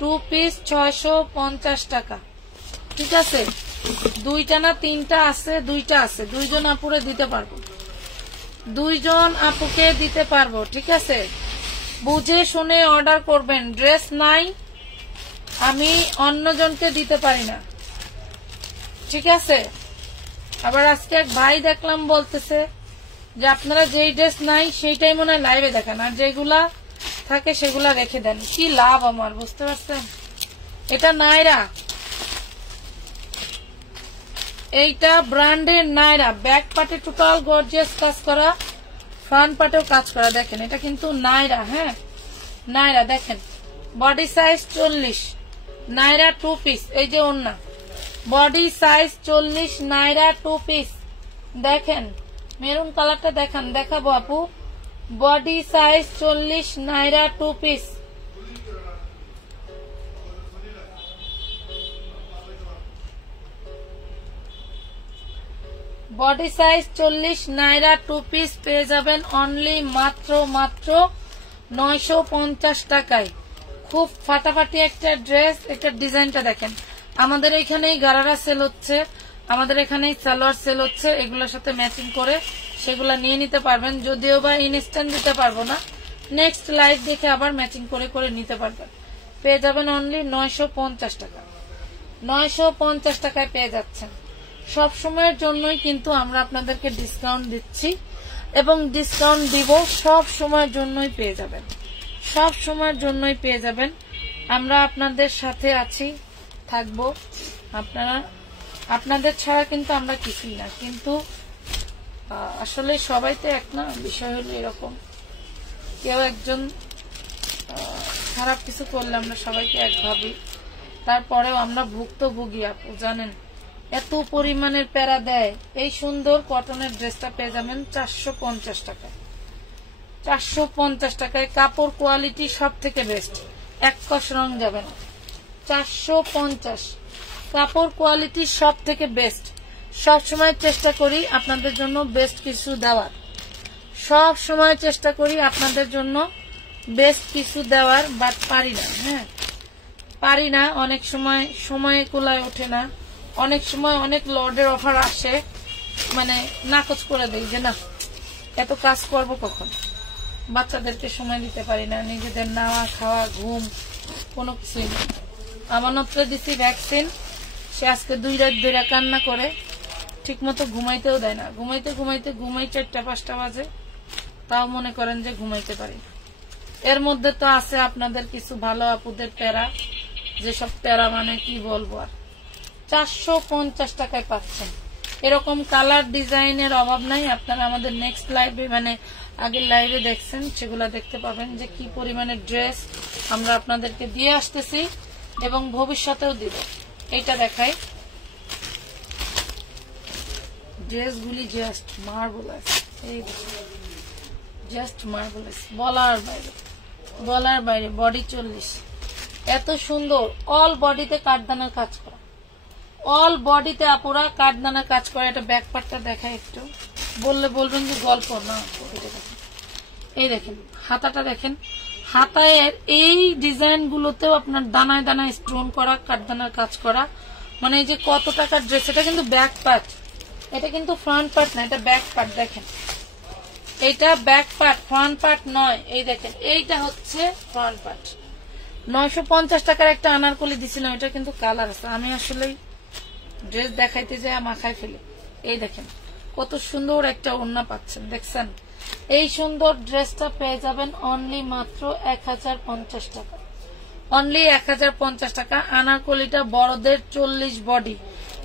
2 পিস 650 টাকা। ঠিক আছে, দুইটা না তিনটা আছে, দুইটা আছে, দুইজন আপুরে দিতে পারবো, দুইজন আপুকে দিতে পারবো। ঠিক আছে, বুঝে শুনে অর্ডার করবেন। ড্রেস নাই, আমি অন্যজনকে দিতে পারি না। ঠিক আছে, আবার আজকে এক ভাই দেখলাম বলতেছে যে আপনারা যেই ড্রেস নাই সেইটাই মনে হয় লাইভে দেখান, আর যেগুলা থাকে সেগুলা রেখে দেন। কি লাভ আমার, বুঝতে পারছেন? এটা নাইরা, এইটা ব্র্যান্ডের নাইরা। ব্যাক পার্টে টোটাল গর্জিয়াস কাজ করা, ফ্রন্ট পার্টেও কাজ করা। দেখেন এটা কিন্তু নাইরা। হ্যাঁ, নাইরা দেখেন, বডি সাইজ 40, নাইরা 2 পিস। এই যে ওন্না, বডি সাইজ 40, নাইরা 2 পিস। দেখেন মেরুন কালারটা দেখান, দেখাবো আপু। বডি সাইজ 40, নাইরা 2 পিস। বডি সাইজ 40, নাইরা 2 পিস পেয়ে যাবেন অনলি মাত্র 950 টাকায়। খুব ফাটাফাটি একটা ড্রেস। একটা ডিজাইনটা দেখেন, আমাদের এখানেই গারারা সেল হচ্ছে, আমাদের এখানেই সালোয়ার সেল হচ্ছে। এগুলোর সাথে ম্যাচিং করে সেগুলা নিয়ে নিতে পারবেন, যদিও বা ইনস্ট্যান্ট দিতে পারবো না, নেক্সট লাইভ দেখে আবার ম্যাচিং করে করে নিতে পারবেন। পেয়ে যাবেন অনলি 950 টাকা। 950 টাকায় পেয়ে যাচ্ছেন। সব সময়ের জন্যই কিন্তু আমরা আপনাদেরকে ডিসকাউন্ট দিচ্ছি এবং ডিসকাউন্ট দিব, সব সময়ের জন্যই পেয়ে যাবেন, সব সময়ের জন্যই পেয়ে যাবেন। আমরা আপনাদের সাথে আছি, থাকবো। আপনাদের ছাড়া কিন্তু আমরা কিছুই না। কিন্তু আসলে সবাই তো এক না, বিষয় হলো এরকম, কেউ একজন খারাপ কিছু করলে আমরা সবাইকে এক ভাবি, তারপরেও আমরা ভুক্তভোগী আপু, জানেন এত পরিমাণের প্যারা দেয়। এই সুন্দর কটনের ড্রেসটা পেয়ে যাবেন 450 টাকায়। 450 টাকায়, কাপড় কোয়ালিটি সব থেকে বেস্ট, এক কষ রং যাবে না। 450, কাপড় কোয়ালিটি সব থেকে বেস্ট। সব সময় চেষ্টা করি আপনাদের জন্য বেস্ট কিছু দেওয়ার, সব সময় চেষ্টা করি আপনাদের জন্য বেস্ট কিছু দেওয়ার, বাট পারি না। হ্যাঁ, পারি না, অনেক সময় সময়ে কুলায় ওঠে না, অনেক সময় অনেক লর্ডের অফার আসে, মানে নাকচ করে দেই যে না এত কাজ করব কখন, বাচ্চাদেরকে সময় দিতে পারি না, নিজেদের নাওয়া খাওয়া ঘুম কোনো কিছুই নেই। আমানতরে দিছি ভ্যাকসিন, সে আজকে 2 রাত ধরে কান্না করে, ঠিক মতো ঘুমাইতেও দেয় না। ঘুমাই 4টা-5টা বাজে, তাও মনে করেন যে ঘুমাইতে পারি। এর মধ্যে তো আছে আপনাদের কিছু ভালো আপুদের প্যারা, যেসব প্যারা মানে কি বলবো আর। 450 টাকায় পাচ্ছেন। এরকম কালার ডিজাইনের অভাব নাই। আপনারা আমাদের নেক্সট লাইভে মানে আগের লাইভে দেখছেন, সেগুলা দেখতে পাবেন যে কি পরিমাণে ড্রেস আমরা আপনাদেরকে দিয়ে আসতেছি এবং ভবিষ্যতেও দিব। এইটা দেখাই, ড্রেসগুলি জাস্ট মার্ভেলাস, এই জাস্ট মার্ভেলাস, বলার বাইরে। বডি 40, এত সুন্দর, অল বডিতে কাঠদানার কাজ করা, অল বডিতে আপুরা কাঠদানার কাজ করা। এটা ব্যাক পার্টটা দেখাই একটু, বললে বলবেন যে গল্প না। এই দেখেন হাতাটা দেখেন, হাতায়ের এই ডিজাইন গুলোতেও আপনার দানায় দানায় স্টোন করা, কাঠদানার কাজ করা। মানে এই যে কত টাকার ড্রেস, এটা কিন্তু ব্যাক পার্ট, এটা কিন্তু ফ্রন্ট পার্ট না, এটা ব্যাক পার্ট। দেখেন এইটা ব্যাক পার্ট, ফ্রন্ট পার্ট নয়। এই দেখেন এইটা হচ্ছে ফ্রন্ট পার্ট। 950 টাকার একটা আনারকলি দিছিলাম, এটা কিন্তু কালার আছে। আমি আসলে ড্রেস দেখাইতে যাই মাখাই ফেলি। এই দেখেন কত সুন্দর একটা ওড়না পাচ্ছেন, দেখছেন? এই সুন্দর ড্রেসটা পেয়ে যাবেন অনলি মাত্র 1050 টাকা, অনলি 1050 টাকা। আনারকলিটা বড়দের 40 বডি,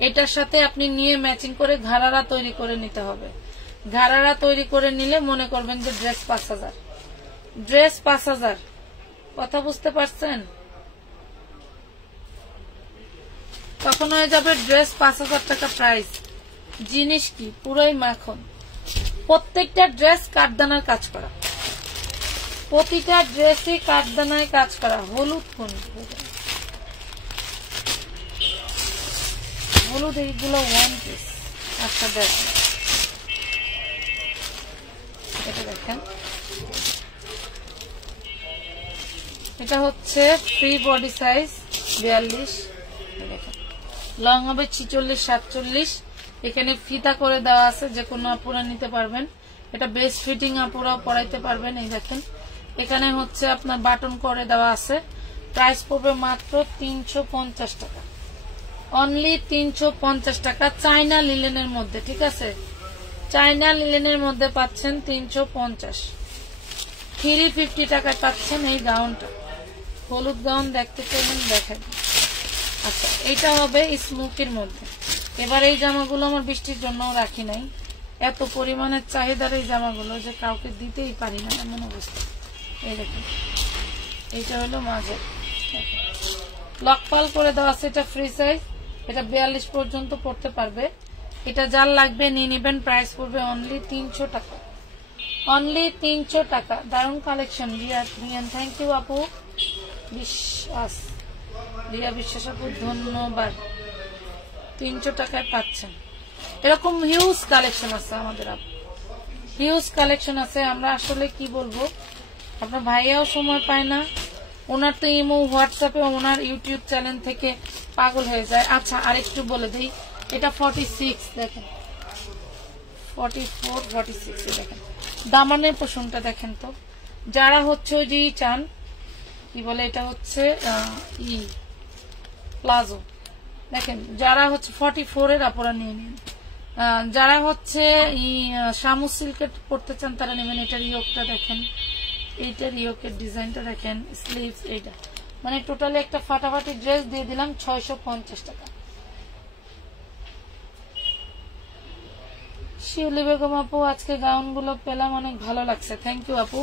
এটার সাথে আপনি নিয়ে ম্যাচিং করে ঘাড়ারা তৈরি করে নিতে হবে। ঘাড়ারা তৈরি করে নিলে মনে করবেন যে ড্রেস 5000, ড্রেস 5000। কথা বুঝতে পারছেন? তখন হয়ে যাবে ড্রেস 5000 টাকা প্রাইস। জিনিস কি পুরোই মাখন, প্রত্যেকটা ড্রেস কাঠদানার কাজ করা, প্রতিটা ড্রেসই কাঠদানায় কাজ করা। হলুদ কোন হলুদ, এইগুলো ওয়ান পিস। আচ্ছা দেখেন, এটা দেখেন, এটা হচ্ছে ফ্রি বডি সাইজ 42, দেখেন লং হবে 46, 47। এখানে ফিতা করে দেওয়া আছে, যে কোনো আপুরা নিতে পারবেন। এটা বেস্ট ফিটিং আপুরাও পরাইতে পারবেন। এই দেখেন এখানে হচ্ছে আপনার বাটন করে দেওয়া আছে। প্রাইস পড়বে মাত্র 350 টাকা, অনলি 350 টাকা। চাইনা লিলেনের মধ্যে, ঠিক আছে? চাইনা লিলেনের মধ্যে পাচ্ছেন 350। 350 টাকায় পাচ্ছেন এই গাউনটা। হলুদ গাউন দেখতে চাইলেন দেখাই। আচ্ছা এটা হবে স্মোকির মধ্যে। এবার এই জামাগুলো আমার বৃষ্টির জন্য রাখি নাই, এত পরিমাণের চাহিদার এই জামাগুলো যে কাউকে দিতেই পারি না এমন অবস্থা। এই দেখুন এইটা হলো মাঝে লকপাল করে দেওয়া আছে, এটা ফ্রি সাইজ, এটা 42 পর্যন্ত পড়তে পারবে। এটা যার লাগবে নিয়ে নেবেন। প্রাইস পড়বে অনলি 300 টাকা, অনলি 300 টাকা। দারুণ কালেকশন। রিয়ান থ্যাংক ইউ আপু, বিশ্বাস রিয়া বিশ্বাস আপু ধন্যবাদ। 300 টাকায় পাচ্ছেন। এরকম হিউজ কালেকশন আছে আমাদের, হিউজ কালেকশন আছে। আমরা আসলে কি বলবো, আপনার ভাইয়াও সময় পায় না, ওনার তো ইমো হোয়াটসঅ্যাপে ওনার ইউটিউব চ্যানেল থেকে পাগল হয়ে যায়। আচ্ছা আরেকটু বলে দিই, এটা 46 দেখেন, 44, 46 দেখেন। দামানের পোষণটা দেখেন তো, যারা হচ্ছে ওই যে চান কি বলে, এটা হচ্ছে প্লাজো দেখেন। যারা হচ্ছে 44 এর আপনারা নিয়ে নিন। যারা হচ্ছে শামু সিল্কের পড়তে চান তারা নেবেন। এটার ইয়োগটা দেখেন, এইটার ইয়োগের ডিজাইনটা দেখেন, স্লিভস এইটা, মানে টোটালি একটা ফাটাফাটি ড্রেস দিয়ে দিলাম 650 টাকা। শিউলি বেগম আপু আজকে গাউন গুলো পেলাম, অনেক ভালো লাগছে, থ্যাংক ইউ আপু।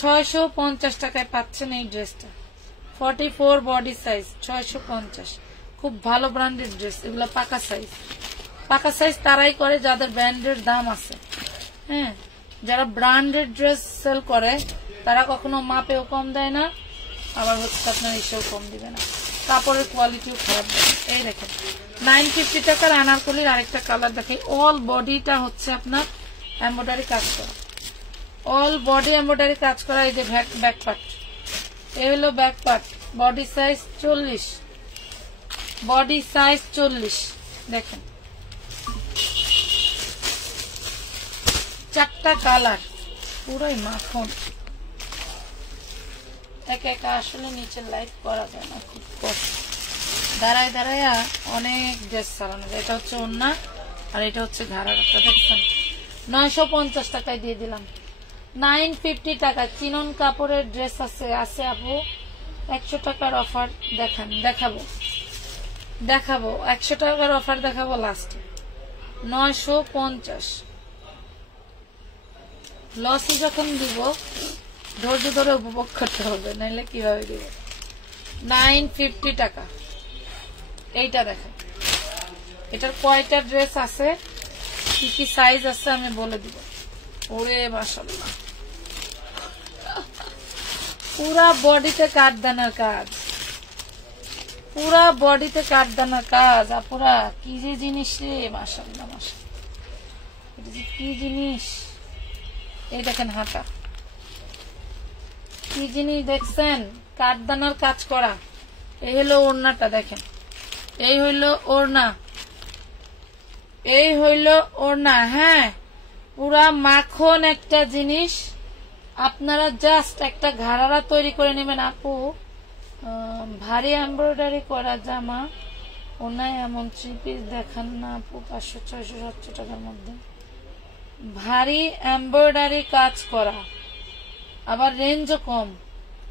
650 টাকায় পাচ্ছেন এই ড্রেসটা, 44 বডি সাইজ, 650। খুব ভালো ব্র্যান্ডেড ড্রেস, এগুলো পাকা সাইজ। পাকা সাইজ তারাই করে যাদের ব্র্যান্ডের দাম আছে। হ্যাঁ, যারা ব্র্যান্ডেড ড্রেস সেল করে তারা কখনো মাপেও কম দেয় না, আবার হচ্ছে আপনার এসেও কম দিবে না, কাপড়ের কোয়ালিটিও খারাপ দেবে। এই দেখেন 950 টাকার আনারকলির আরেকটা কালার দেখে। অল বডিটা হচ্ছে আপনার এমব্রয়ডারি কাজ করা, অল বডি এমব্রয়ডারি কাজ করা। এই যে ব্যাক পার্ট, এই হলো back part. Body size 40, body size 40 দেখেন। 4টা কালার, পুরোই মাখন। একা একা আসলে নিচের লাইট করা যায় না, খুব কষ্ট। দাঁড়ায় দাঁড়ায় অনেক ড্রেস চালানো যায়। এটা হচ্ছে ওড়না আর এটা হচ্ছে ঘাড়াটা দেখছেন। 950 টাকায় দিয়ে দিলাম, 950 টাকা। চিনন কাপড়ের ড্রেস আছে আপু, 100 টাকার অফার দেখাবো। দেখাবো 100 টাকার অফার দেখাবো লাস্ট 950 লসে যখন দিব ধৈর্য ধরে উপভোগ করতে হবে, নাইলে কিভাবে দিব। 950 টাকা। এইটা দেখেন, এটার কয়টা ড্রেস আছে, কি কি সাইজ আছে আমি বলে দিব। ওরে মাশাআল্লাহ, পুরা বডিতে কাঠদানার কাজ, পুরা বডিতে কাঠদানার কাজ। আপুরা কি যে জিনিস রে, মাশাআল্লাহ মাশাআল্লাহ, এটা যে কি জিনিস। এই দেখেন হাতা, কি জিনিস দেখছেন, কাঠদানার কাজ করা। এই হলো ওড়নাটা, দেখেন এই হইলো ওড়না, এই হইলো ওড়না। হ্যাঁ, পুরা মাখন একটা জিনিস। আপনারা জাস্ট একটা ঘাড়ারা তৈরি করে নেবেন। আপু ভারী এমব্রয়ডারি করা জামা, ওনায় এমন 3 পিস দেখান না আপু, 500 600 700 টাকার মধ্যে। ভারী এমব্রয়ডারি কাজ করা, আবার রেঞ্জও কম।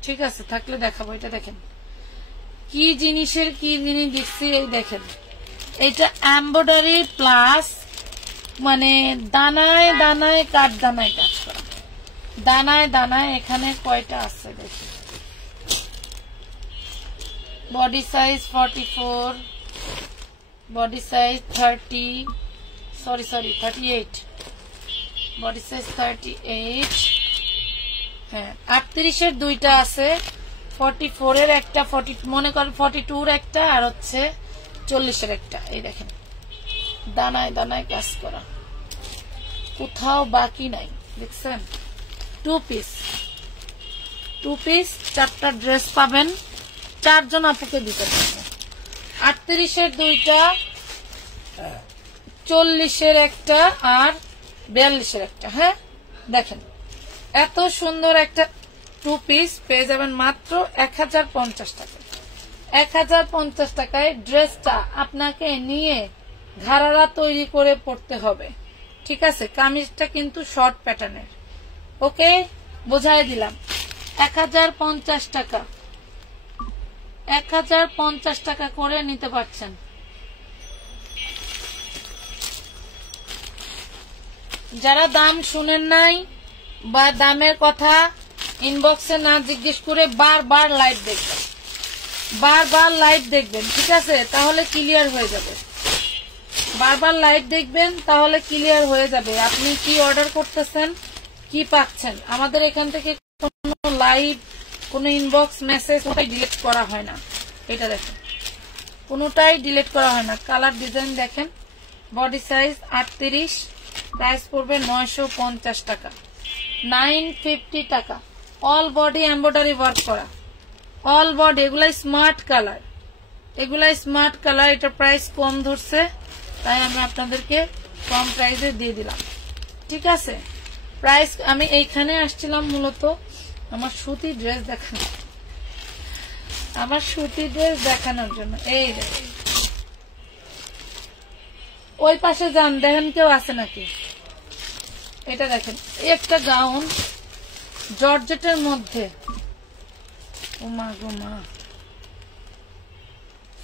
ঠিক আছে, থাকলে দেখাবো। এটা দেখেন কি জিনিসের কি জিনিস দেখছি। এই দেখেন, এটা এমব্রয়ডারি প্লাস মানে দানায় দানায় কাঠ দানায় কাজ করা, দানায় দানায়। এখানে কয়টা আছে দেখি। Body size 44, body size 38, body size 38। হ্যাঁ, 38-এর দুইটা আছে, 44-এর একটা, মনে করেন 42-এর একটা, আর হচ্ছে 40-এর একটা। এই দেখেন দানায় দানায় কাজ করা, কোথাও বাকি নাই, দেখছেন। 2 পিস 4টা ড্রেস পাবেন, 4 জন আপুকে দিতে পারবেন। 38-এর দুইটা, 40-এর একটা, আর 42-এর একটা। হ্যাঁ দেখেন, এত সুন্দর একটা 2 পিস পেয়ে যাবেন মাত্র 1050 টাকায়। 1050 টাকায় ড্রেসটা আপনাকে নিয়ে ঘাড়ারা তৈরি করে পড়তে হবে। ঠিক আছে, কামিজটা কিন্তু শর্ট প্যাটার্নের। ওকে, বোঝাই দিলাম। 1050 টাকা, 1050 টাকা করে নিতে পারছেন। যারা দাম শুনেন নাই বা দামের কথা ইনবক্সে না জিজ্ঞেস করে বারবার লাইভ দেখবেন, বারবার লাইভ দেখবেন। ঠিক আছে, তাহলে ক্লিয়ার হয়ে যাবে। বারবার লাইভ দেখবেন, তাহলে ক্লিয়ার হয়ে যাবে আপনি কি অর্ডার করতেছেন, কি পাচ্ছেন। আমাদের এখান থেকে কোনো লাইভ, কোনো ইনবক্স মেসেজ কোনোটাই ডিলিট করা হয় না। এটা দেখেন, কোনোটাই ডিলিট করা হয় না। কালার ডিজাইন দেখেন। বডি সাইজ 38, প্রাইস পড়বে 950 টাকা, 950 টাকা। অল বডি এমব্রয়ডারি ওয়ার্ক করা, অল বডি। এগুলাই স্মার্ট কালার, এগুলাই স্মার্ট কালার। এটা প্রাইস কম ধরছে, তাই আমি আপনাদেরকে কম প্রাইসে দিয়ে দিলাম। ঠিক আছে, প্রাইস আমি এইখানে আসছিলাম মূলত আমার সুতি ড্রেস দেখানো, আমার সুতি ড্রেস দেখানোর জন্য। এই দেখেন, ওই পাশে যান, দেখেন কেউ আছে নাকি। এটা দেখেন, একটা গাউন জর্জেটের মধ্যে, ওমা গোমা,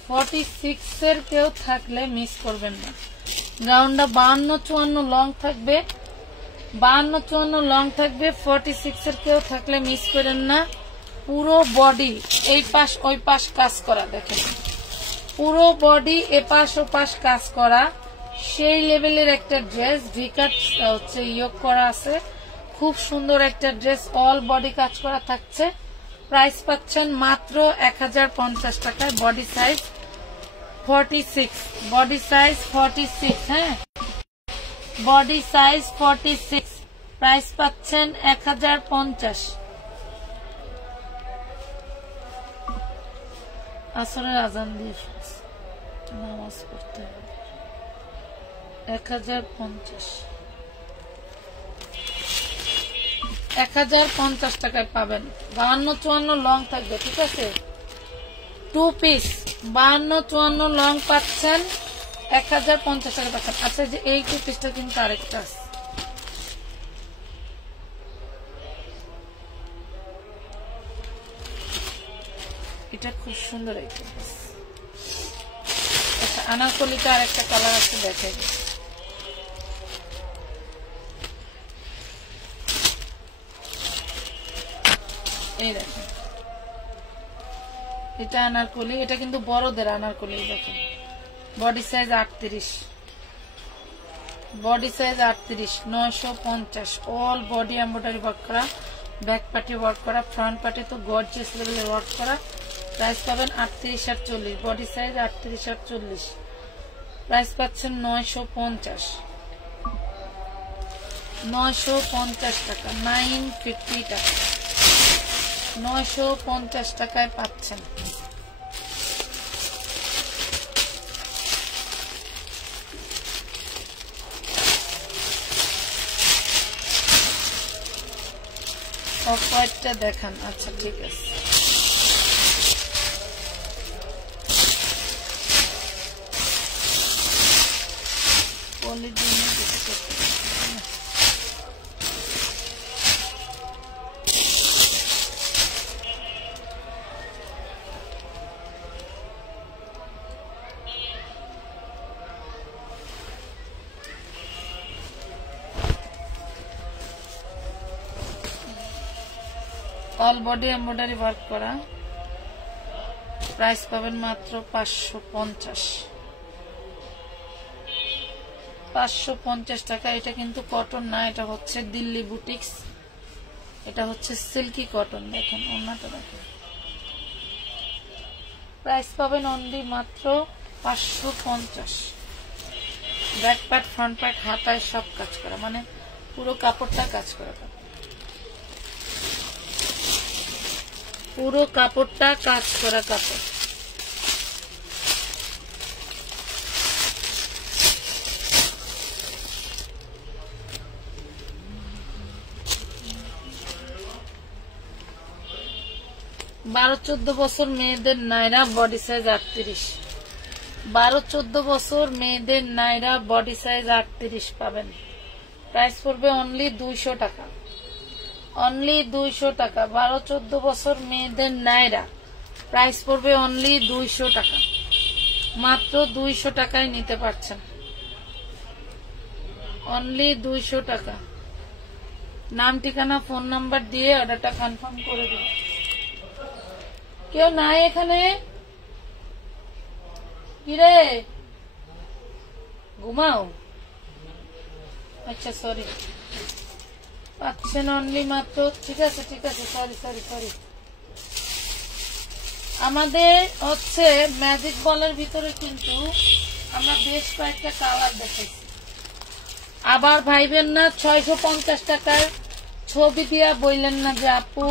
46-এর কেউ থাকলে মিস করবেন না। গাউনটা 52-54 লং থাকবে, 52-54 লং থাকবে। 46-এর কেউ থাকলে মিস করেন না। পুরো বডি এই পাশ ওই পাশ কাজ করা, দেখেন পুরো বডি এপাশ ওপাশ কাজ করা, সেই লেভেলের একটা ড্রেস। ভিকাট হচ্ছে ইয়োগ করা আছে, খুব সুন্দর একটা ড্রেস। অল বডি কাজ করা থাকছে। প্রাইস পাচ্ছেন মাত্র 1050 টাকায়। Body size 46, body size 46। হ্যাঁ, বডি সাইজ 46, প্রাইস পাচ্ছেন 1050। আসরের আজান দিয়ে নামাজ পড়তে হবে। 1050, 1050 টাকায় পাবেন। 52-54 লং থাকবে। ঠিক আছে, 2 পিস 52-54 লং পাচ্ছেন, 1050 টাকা পাচ্ছেন। আচ্ছা, যে এই 2 পিসটা কিন্তু আরেকটা আছে, এটা খুব সুন্দর। আনারকলিটা আর একটা কালার আছে, দেখে এই দেখেন, এটা আনারকলি, এটা কিন্তু বড়দের আনারকলি। দেখেন body size 38, body size 38, 950, all body embroidery work করা, ব্যাক পার্টি ওয়ার্ক করা, ফ্রন্ট পার্টি তো গর্জিয়াস লেভেলের ওয়ার্ক করা। প্রাইস পাবেন 38 আর 40, বডি সাইজ 38 আর 40, প্রাইস পাচ্ছেন 950, 950 টাকা, 950 টাকা, 950 টাকায় পাচ্ছেন। কয়েকটা দেখান, আচ্ছা ঠিক আছে। অল বডি এমব্রয়ডারি ওয়ার্ক করা, প্রাইস পাবেন মাত্র 550, 550 টাকা। এটা কিন্তু কটন না, এটা হচ্ছে দিল্লি বুটিক্স, এটা হচ্ছে সিল্কি কটন। দেখেন ওড়নাটা দেখেন, প্রাইস পাবেন অনলি মাত্র 550। ব্যাক পার্ট, ফ্রন্ট পার্ট, হাতায় সব কাজ করা, মানে পুরো কাপড়টা কাজ করা, পুরো কাপড়টা কাজ করা কাপড়। বারো 14 বছর মেয়েদের নাইরা, বডি সাইজ 38, 12-14 বছর মেয়েদের নাইরা, বডি সাইজ 38 পাবেন। প্রাইস পড়বে অনলি 200 টাকা, অনলি 200 টাকা। 12-14 বছর মেয়েদের নাইরা, প্রাইস পড়বে অনলি 200 টাকা, মাত্র 200 টাকায় নিতে পারছেন, অনলি 200 টাকা। নাম, ঠিকানা, ফোন নাম্বার দিয়ে অর্ডারটা কনফার্ম করে দিন। কেউ নাই এখানে? কিরে ঘুমাও? আচ্ছা সরি, পাচ্ছেন অনলি মাত্র, ঠিক আছে ঠিক আছে, সরি সরি সরি। আমাদের হচ্ছে ম্যাজিক বলের ভিতরে কিন্তু আমরা বেশ কয়েকটা কালার দেখেছি। আবার ভাইবেন না 650 টাকার ছবি দিয়া বললেন না যে আপু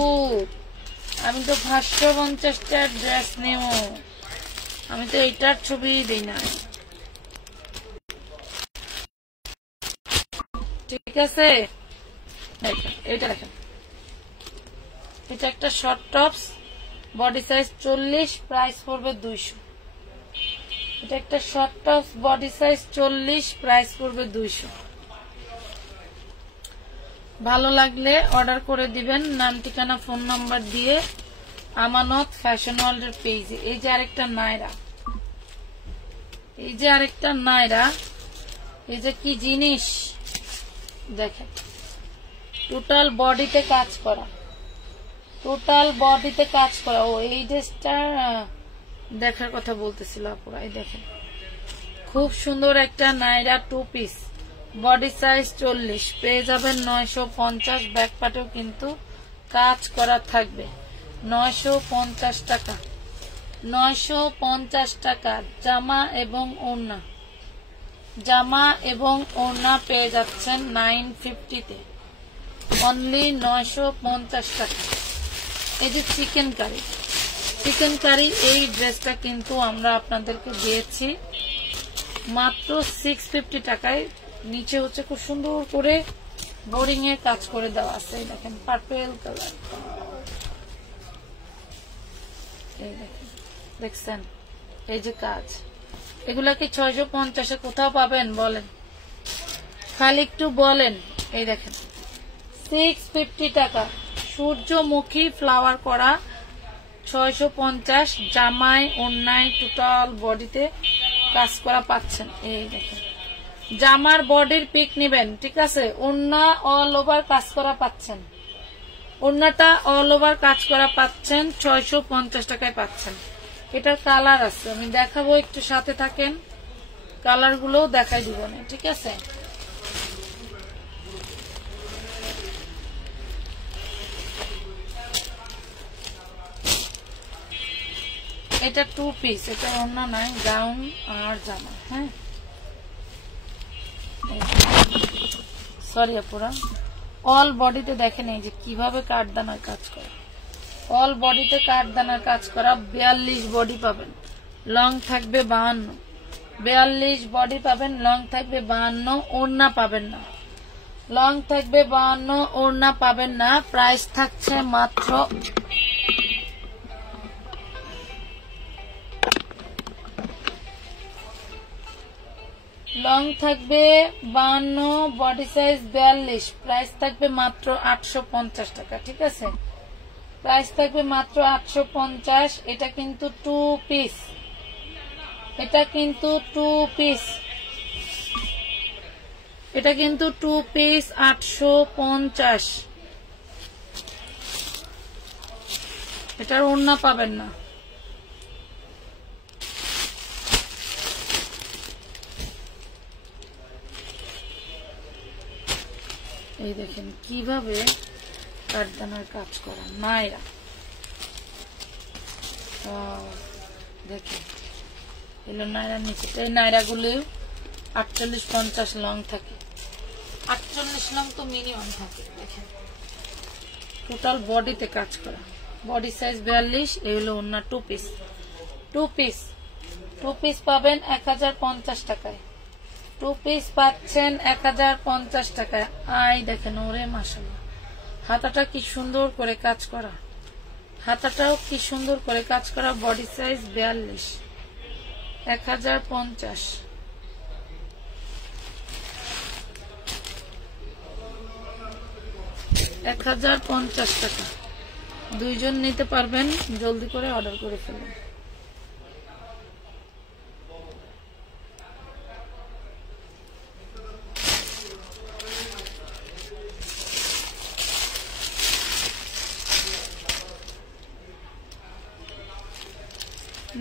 আমি তো 550 ড্রেস নেব, আমি তো এইটার ছবি দিই না। ঠিক আছে, এটা দেখেন, এটা একটা short tops, body size 40, price পড়বে 200। এটা একটা short tops, body size 40, price পড়বে 200। ভালো লাগলে অর্ডার করে দিবেন, নাম, ঠিকানা, ফোন নাম্বার দিয়ে আমানত ফ্যাশন ওয়ার্ল্ডের পেজে। এই যে আরেকটা নায়রা, এই যে আরেকটা নায়রা, এই যে কি জিনিস দেখেন, টোটাল বডিতে কাজ করা, টোটাল বডিতে কাজ করা। ও এই ড্রেসটা দেখার কথা বলতেছিল আপুরা, এই দেখেন খুব সুন্দর একটা নায়রা 2 পিস, বডি সাইজ 40, পেয়ে যাবেন 950। ব্যাক পার্টেও কিন্তু কাজ করা থাকবে, 950 টাকা, 950 টাকা। জামা এবং ওড়না, জামা এবং ওড়না পেয়ে যাচ্ছেন 950-তে, অনলি 950 টাকা। এই যে চিকেন কারি, চিকেন কারি, এই ড্রেসটা কিন্তু আমরা আপনাদেরকে দিয়েছি মাত্র 650 টাকায়। নিচে হচ্ছে খুব সুন্দর করে বোরিং এ কাজ করে দেওয়া আছে, দেখেন পার্পল কালার, এই দেখেন, দেখছেন এই যে কাজ। এগুলা কি 650-এ কোথাও পাবেন বলেন? খালি একটু বলেন। এই দেখেন 650 টাকা, সূর্যমুখী ফ্লাওয়ার করা, 650। জামায়, ওড়নায়, টোটাল বডিতে কাজ করা পাচ্ছেন। এই দেখেন জামার বডির পিক নিবেন, ঠিক আছে। ওড়না অল ওভার কাজ করা পাচ্ছেন, ওড়নাটা অল ওভার কাজ করা পাচ্ছেন, 650 টাকায় পাচ্ছেন। এটার কালার আছে, আমি দেখাবো, একটু সাথে থাকেন, কালার গুলোও দেখাই দিব না, ঠিক আছে। এটা 2 পিস, এটা ওড়না নাই, গাউন আর জামা। হ্যাঁ সরি আপুরা, অল বডিতে দেখেন এই যে কিভাবে কাঠদানার কাজ করা, অল বডিতে কাঠদানার কাজ করা। 42 বডি পাবেন, লং থাকবে 52, 42 বডি পাবেন, লং থাকবে 52, ওড়না পাবেন না, লং থাকবে 52, ওড়না পাবেন না। প্রাইস থাকছে মাত্র লং থাকবে 52, বডি সাইজ 42, প্রাইস থাকবে মাত্র 850 টাকা, ঠিক আছে। প্রাইস থাকবে মাত্র 850। এটা কিন্তু 2 পিস, এটা কিন্তু 2 পিস, এটা কিন্তু 2 পিস, 850। এটার ওড়না পাবেন না। এই দেখেন কিভাবে কাঠদানার কাজ করা, নাইরা দেখেন, এগুলো নাইরা নিচে। এই নাইরা গুলো 48-50 লং থাকে, 48 লং তো মিনিমাম থাকে। দেখেন টোটাল বডিতে কাজ করা, বডি সাইজ 42। এগুলো ওড়না 2 পিস, 2 পিস, 2 পিস পাবেন 1050 টাকায়, 2 পিস পাচ্ছেন 1050 টাকায়। আই দেখেন ওরে মাশাআল্লাহ, হাতাটা কি সুন্দর করে কাজ করা, হাতাটাও কি সুন্দর করে কাজ করা। Body size 42, 1050। টাকা, দুইজন নিতে পারবেন, জলদি করে অর্ডার করে ফেলুন।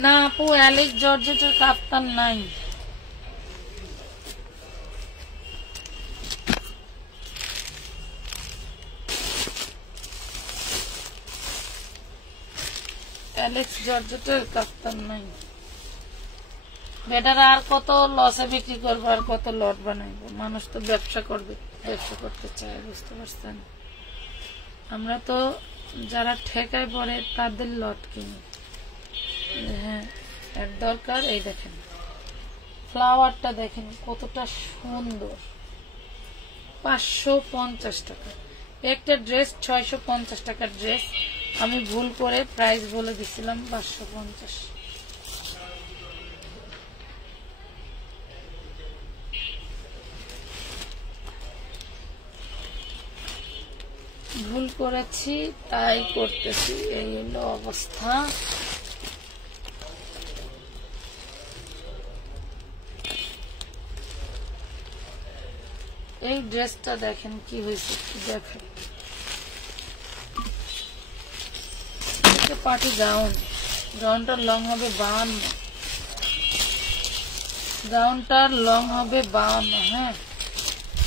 না আপু, অ্যালেক্স জর্জেটের কাপ্তান নাই। অ্যালেক্স জর্জেটের কাপ্তান নাই। বেটার আর কত লসে বিক্রি করবো, আর কত লট বানাইবো। মানুষ তো ব্যবসা করবে, ব্যবসা করতে চায়, বুঝতে পারছেন। আমরা তো যারা ঠেকায় পড়ে তাদের লট কিনি। হ্যাঁ এর দরকার। এই দেখেন ফ্লাওয়ারটা দেখেন কতটা সুন্দর, 550 টাকা। একটা ড্রেস 650 টাকার ড্রেস, আমি ভুল করে প্রাইস বলে দিছিলাম 550। ভুল করেছি, তাই করতেছি, এই হলো অবস্থা। এই ড্রেসটা দেখেন কি হয়েছে, দেখেন পার্টি গাউন, গাউনটার লং হবে 52, গাউনটার লং হবে 52। হ্যাঁ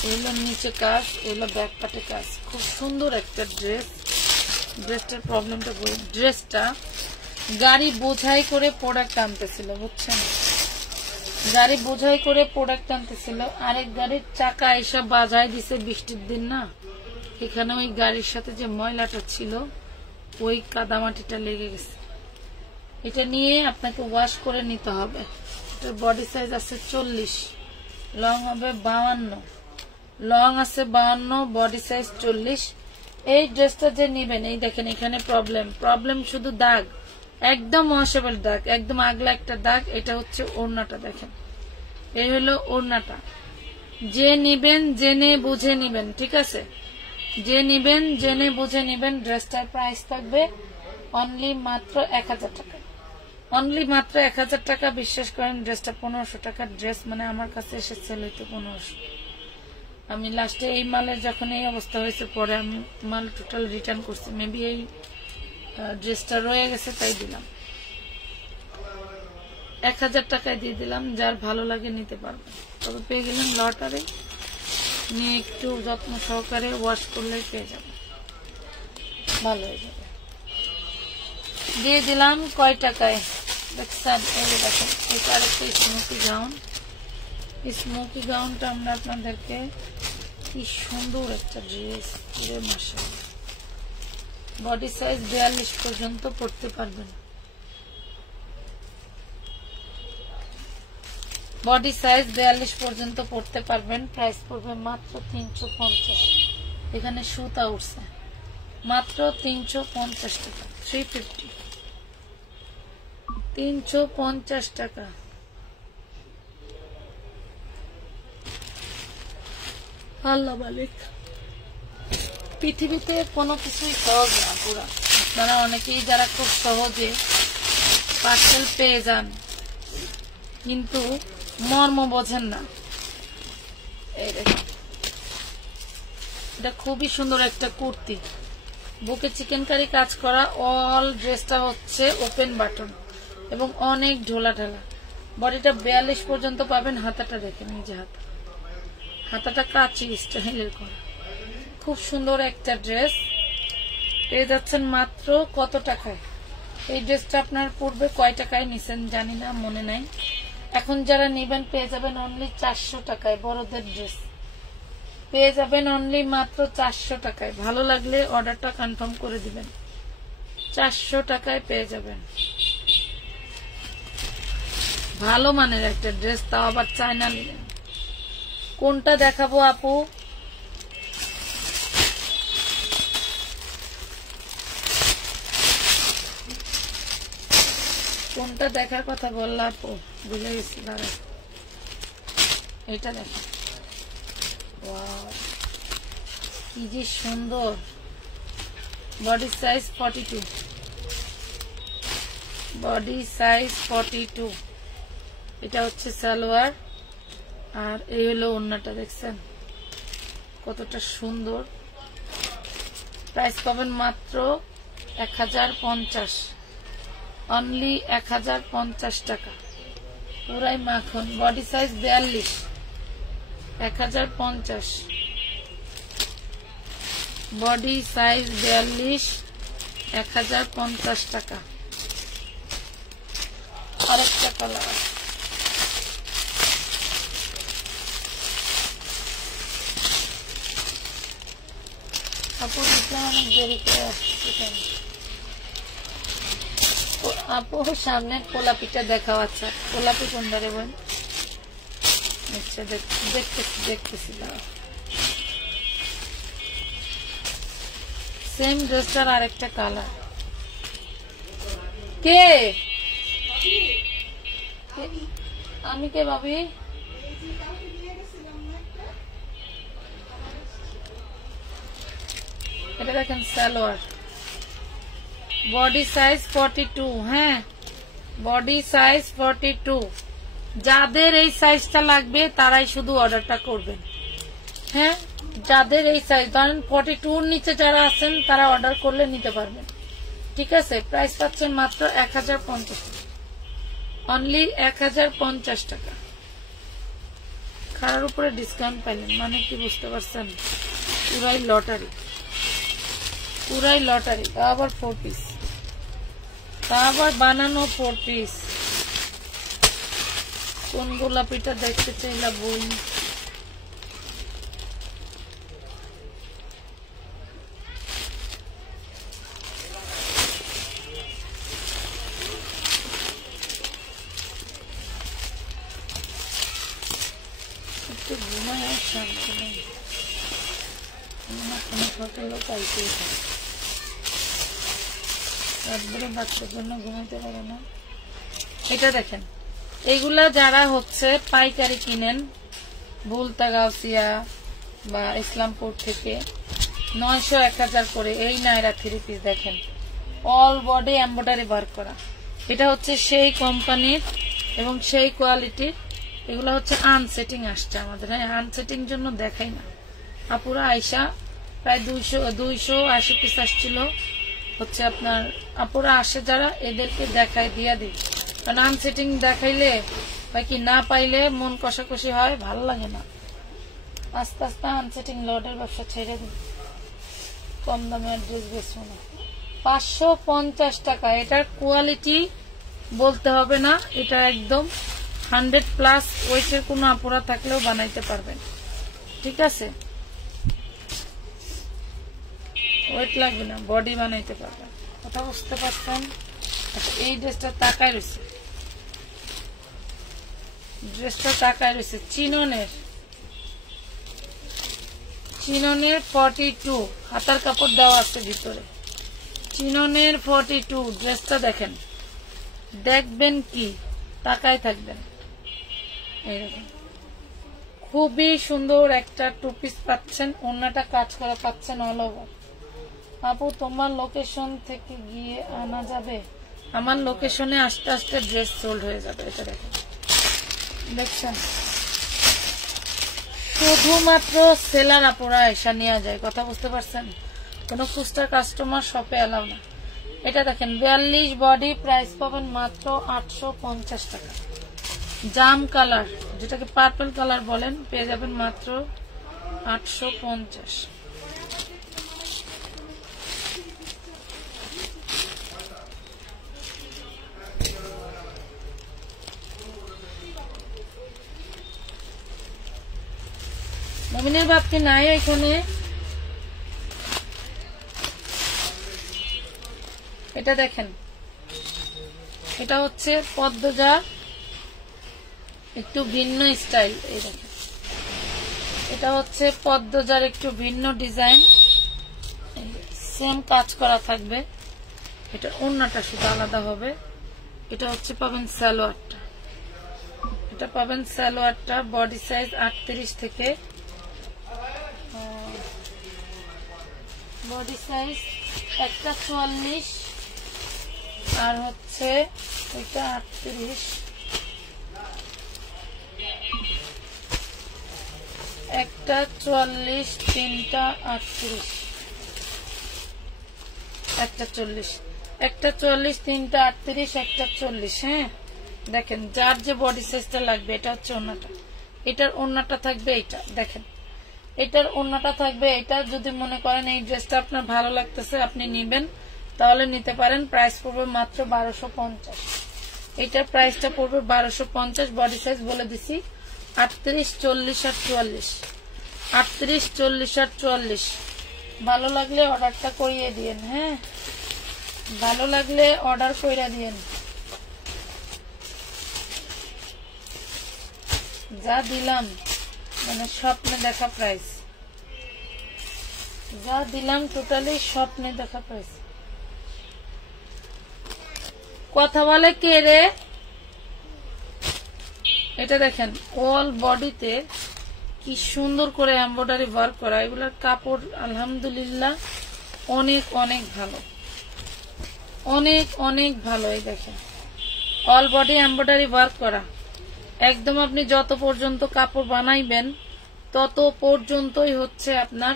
এগুলো নিচে কাজ, এগুলো ব্যাক পার্টে কাজ, খুব সুন্দর একটা ড্রেস। ড্রেসটার প্রবলেমটা, ড্রেসটা গাড়ি বোঝাই করে প্রোডাক্ট আনতেছিল, বুঝছেন, গাড়ি বোঝাই করে প্রোডাক্ট আনতেছিল। আরেক গাড়ির চাকা এসব বাজাই দিছে বৃষ্টির দিন না, এখানে ওই গাড়ির সাথে যে ময়লাটা ছিল ওই কাদামাটিটা লেগে গেছে। এটা নিয়ে আপনাকে ওয়াশ করে নিতে হবে। এটার বডি সাইজ আছে 40, লং হবে 52, লং আছে 52, বডি সাইজ 40। এই ড্রেসটা যে নিবেন, এই দেখেন এখানে প্রবলেম শুধু দাগ, একদম ওয়াশেবল দাগ, একদম আগলা একটা দাগ। এটা হচ্ছে ওড়নাটা, দেখেন এই হলো ওড়নাটা। যে নিবেন জেনে বুঝে নিবেন, ঠিক আছে, যে নিবেন জেনে বুঝে নিবেন। ড্রেসটার প্রাইস থাকবে অনলি মাত্র 1000 টাকা, অনলি মাত্র 1000 টাকা। বিশ্বাস করেন ড্রেসটা 1500 টাকার ড্রেস, মানে আমার কাছে এসে সেল হইতো 1500। আমি লাস্টে এই মালের যখন এই অবস্থা হয়েছে পরে আমি মাল টোটাল রিটার্ন করছি। মেবি এই ড্রেসটা রয়ে গেছে তাই দিলাম। 1000 টাকায় দিয়ে দিলাম, যার ভালো লাগে নিতে পারবেন। তবে পেয়ে গেলেন লটারে, নিয়ে একটু যত্ন সহকারে ওয়াশ করলেই পেয়ে যাবে, ভালো হয়ে যাবে। দিয়ে দিলাম কয় টাকায় দেখছেন? এই দেখেন, এটা আরেকটা স্মোকি গাউন। স্মোকি গাউনটা আমরা আপনাদেরকে, কি সুন্দর একটা ড্রেস, মাশাআল্লাহ। বডি সাইজ 42 পর্যন্ত পড়তে পারবেন। বডি সাইজ 42 পর্যন্ত পড়তে পারবেন। প্রাইস পড়বে মাত্র 350। এখানে সুতা উঠছে, মাত্র 350 টাকা, 350, 350 টাকা। আল্লাহ মালিক, পৃথিবীতে কোনো কিছুই সহজ না পুরা। আপনারা অনেকেই যারা খুব সহজে পার্সেল পেয়ে যান কিন্তু মর্ম বোঝেন না। এই দেখুন, এটা খুবই সুন্দর একটা কুর্তি, বুকে চিকেন কারি কাজ করা। অল ড্রেসটা হচ্ছে ওপেন বাটন এবং অনেক ঢোলা ঢালা। বডিটা 42 পর্যন্ত পাবেন। হাতাটা দেখেন, নিজে হাতাটা কাচি স্টাইলের করা, খুব সুন্দর একটা ড্রেস। পেয়ে যাচ্ছেন মাত্র কত টাকায়? এই ড্রেসটা আপনার পড়বে কয় টাকায় নিছেন জানি না, মনে নাই। এখন যারা নেবেন পেয়ে যাবেন অনলি 400 টাকায়। বড়দের ড্রেস পেয়ে যাবেন অনলি মাত্র 400 টাকায়। ভালো লাগলে অর্ডারটা কনফার্ম করে দিবেন। 400 টাকায় পেয়ে যাবেন ভালো মানের একটা ড্রেস, তাও আবার চায়না নিলেন। কোনটা দেখাবো আপু? কোনটা দেখার কথা বললা আপু? ভুলে গেছি। দাঁড়া, এটা দেখো, কি যে সুন্দর। Body size 42, body size 42। এটা হচ্ছে সালোয়ার, আর এই হলো ওড়নাটা। দেখছেন কতটা সুন্দর। প্রাইস পাবেন মাত্র 1050, অনলি 1050 টাকা। পুরাই মাখন। Body size 42, 1050। বডি সাইজ 42, 1050 টাকা। আরেকটা কালার, আপু দেখলাম অনেক দেরি করে আসছে। আপু সামনে গোলাপিটা দেখাও। আচ্ছা, গোলাপি কোনটা রে বোন? আচ্ছা দেখতেছি। সেম ড্রেসটার আরেকটা কালার। কে? আমি কে ভাবি? এটা দেখেন সালোয়ার, বডি সাইজ 42। হ্যাঁ, বডি সাইজ 42। যাদের এই সাইজটা লাগবে তারাই শুধু অর্ডারটা করবেন। হ্যাঁ, যাদের এই সাইজ, ধরেন 42 নিচে যারা আছেন তারা অর্ডার করলে নিতে পারবেন। ঠিক আছে, প্রাইস পাচ্ছেন মাত্র 1050, অনলি 1050 টাকা। খারার উপরে ডিসকাউন্ট পাইলেন মানে কি বুঝতে পারছেন? পুরাই লটারি, পুরাই লটারি। তা আবার 4 পিস, তা আবার বানানো 4 পিস। কোন গোলাপিটা দেখতে চাইলা বই? একটু ঘুমায় আর শান্তি নেই, কোনো ফাঁকা লোক আইতেই থাকে। রাতভরে বাচ্চার জন্য ঘুমাইতে পারে না। এটা দেখেন, এইগুলা যারা হচ্ছে পাইকারি কিনেন বুলতা গাউসিয়া বা ইসলামপুর থেকে 900 1000 করে এই নায়রা 3 পিস দেখেন, অল বডি এমব্রয়ডারি ওয়ার্ক করা। এটা হচ্ছে সেই কোম্পানির এবং সেই কোয়ালিটির। এগুলো হচ্ছে আনসেটিং আসছে আমাদের, হ্যাঁ আনসেটিং জন্য দেখাই না। আপুরা আয়সা প্রায় 280 পিস আসছিল হচ্ছে আপনার। আপুরা আসে যারা এদেরকে দেখায় দিয়া দিই, কারণ আনসেটিং দেখাইলে বা কি না পাইলে মন কষাকষি হয়, ভালো লাগে না। আস্তে আস্তে আনসেটিং লটের ব্যবসা ছেড়ে দিন, কম দামে ড্রেস বেচবো না। 550 টাকা। এটার কোয়ালিটি বলতে হবে না, এটা একদম 100+ ওয়েটের কোনো আপুরা থাকলেও বানাইতে পারবেন, ঠিক আছে? ওয়েট লাগবে না, বডি বানাইতে পারবেন, কথা বুঝতে পারছেন? আচ্ছা, এই ড্রেসটা তাকায় রয়েছে, ড্রেসটা তাকায় রয়েছে চিননের 42 হাতার কাপড় দেওয়া আছে ভিতরে, চিননের 42। ড্রেসটা দেখেন, দেখবেন কি তাকায় থাকবেন। এইরকম খুবই সুন্দর একটা 2 পিস পাচ্ছেন, ওন্নাটা কাজ করা পাচ্ছেন অল ওভার। আপু তোমার লোকেশন থেকে গিয়ে আনা যাবে? আমার লোকেশনে আস্তে আস্তে ড্রেস সোল্ড হয়ে যাবে। এটা দেখেন, দেখছেন? শুধুমাত্র সেলার আপুরা এসা নিয়ে যায়, কথা বুঝতে পারছেন? কোনো খুচরা কাস্টমার শপে এলাও না। এটা দেখেন 42 বডি, প্রাইস পাবেন মাত্র 850 টাকা। জাম কালার, যেটাকে পার্পল কালার বলেন, পেয়ে যাবেন মাত্র 850। মমিনের বাপকে নাই এখানে। এটা দেখেন, এটা হচ্ছে পদ্মজা, একটু ভিন্ন স্টাইল। এই দেখেন, এটা হচ্ছে পদ্মজার একটু ভিন্ন ডিজাইন, সেম কাজ করা থাকবে। এটা ওড়নাটা শুধু আলাদা হবে। এটা হচ্ছে পাবেন সালোয়ারটা, এটা পাবেন সালোয়ারটা বডি সাইজ 38 থেকে, বডি সাইজ একটা 44 আর হচ্ছে এটা 38, একটা 44, তিনটা 38, একটা 40, একটা 40, তিনটা 38, একটা 40। হ্যাঁ দেখেন, যার যে বডি সাইজটা লাগবে। এটা হচ্ছে ওড়নাটা, এটার ওড়নাটা থাকবে এইটা দেখেন, এটার ওড়নাটা থাকবে এটা। যদি মনে করেন এই ড্রেসটা আপনার ভালো লাগতেছে, আপনি নিবেন, তাহলে নিতে পারেন। প্রাইস পড়বে মাত্র 1250। এটার প্রাইসটা পড়বে 1250। বডি সাইজ বলে দিছি 38, 40 আর 44, 38, 40 আর 44। ভালো লাগলে অর্ডারটা করিয়ে দিয়েন, হ্যাঁ ভালো লাগলে অর্ডার কইরা দিয়েন। যা দিলাম মানে স্বপ্নে দেখা প্রাইস, যা দিলাম টোটালি স্বপ্নে দেখা প্রাইস। কথা বলে কে রে? এটা দেখেন, অল বডিতে কি সুন্দর করে এমব্রয়ডারি ওয়ার্ক করা। এগুলোর কাপড় আলহামদুলিল্লাহ অনেক অনেক ভালো, অনেক অনেক ভালো। এই দেখেন, অল বডি এমব্রয়ডারি ওয়ার্ক করা। একদম আপনি যত পর্যন্ত কাপড় বানাইবেন তত পর্যন্তই হচ্ছে আপনার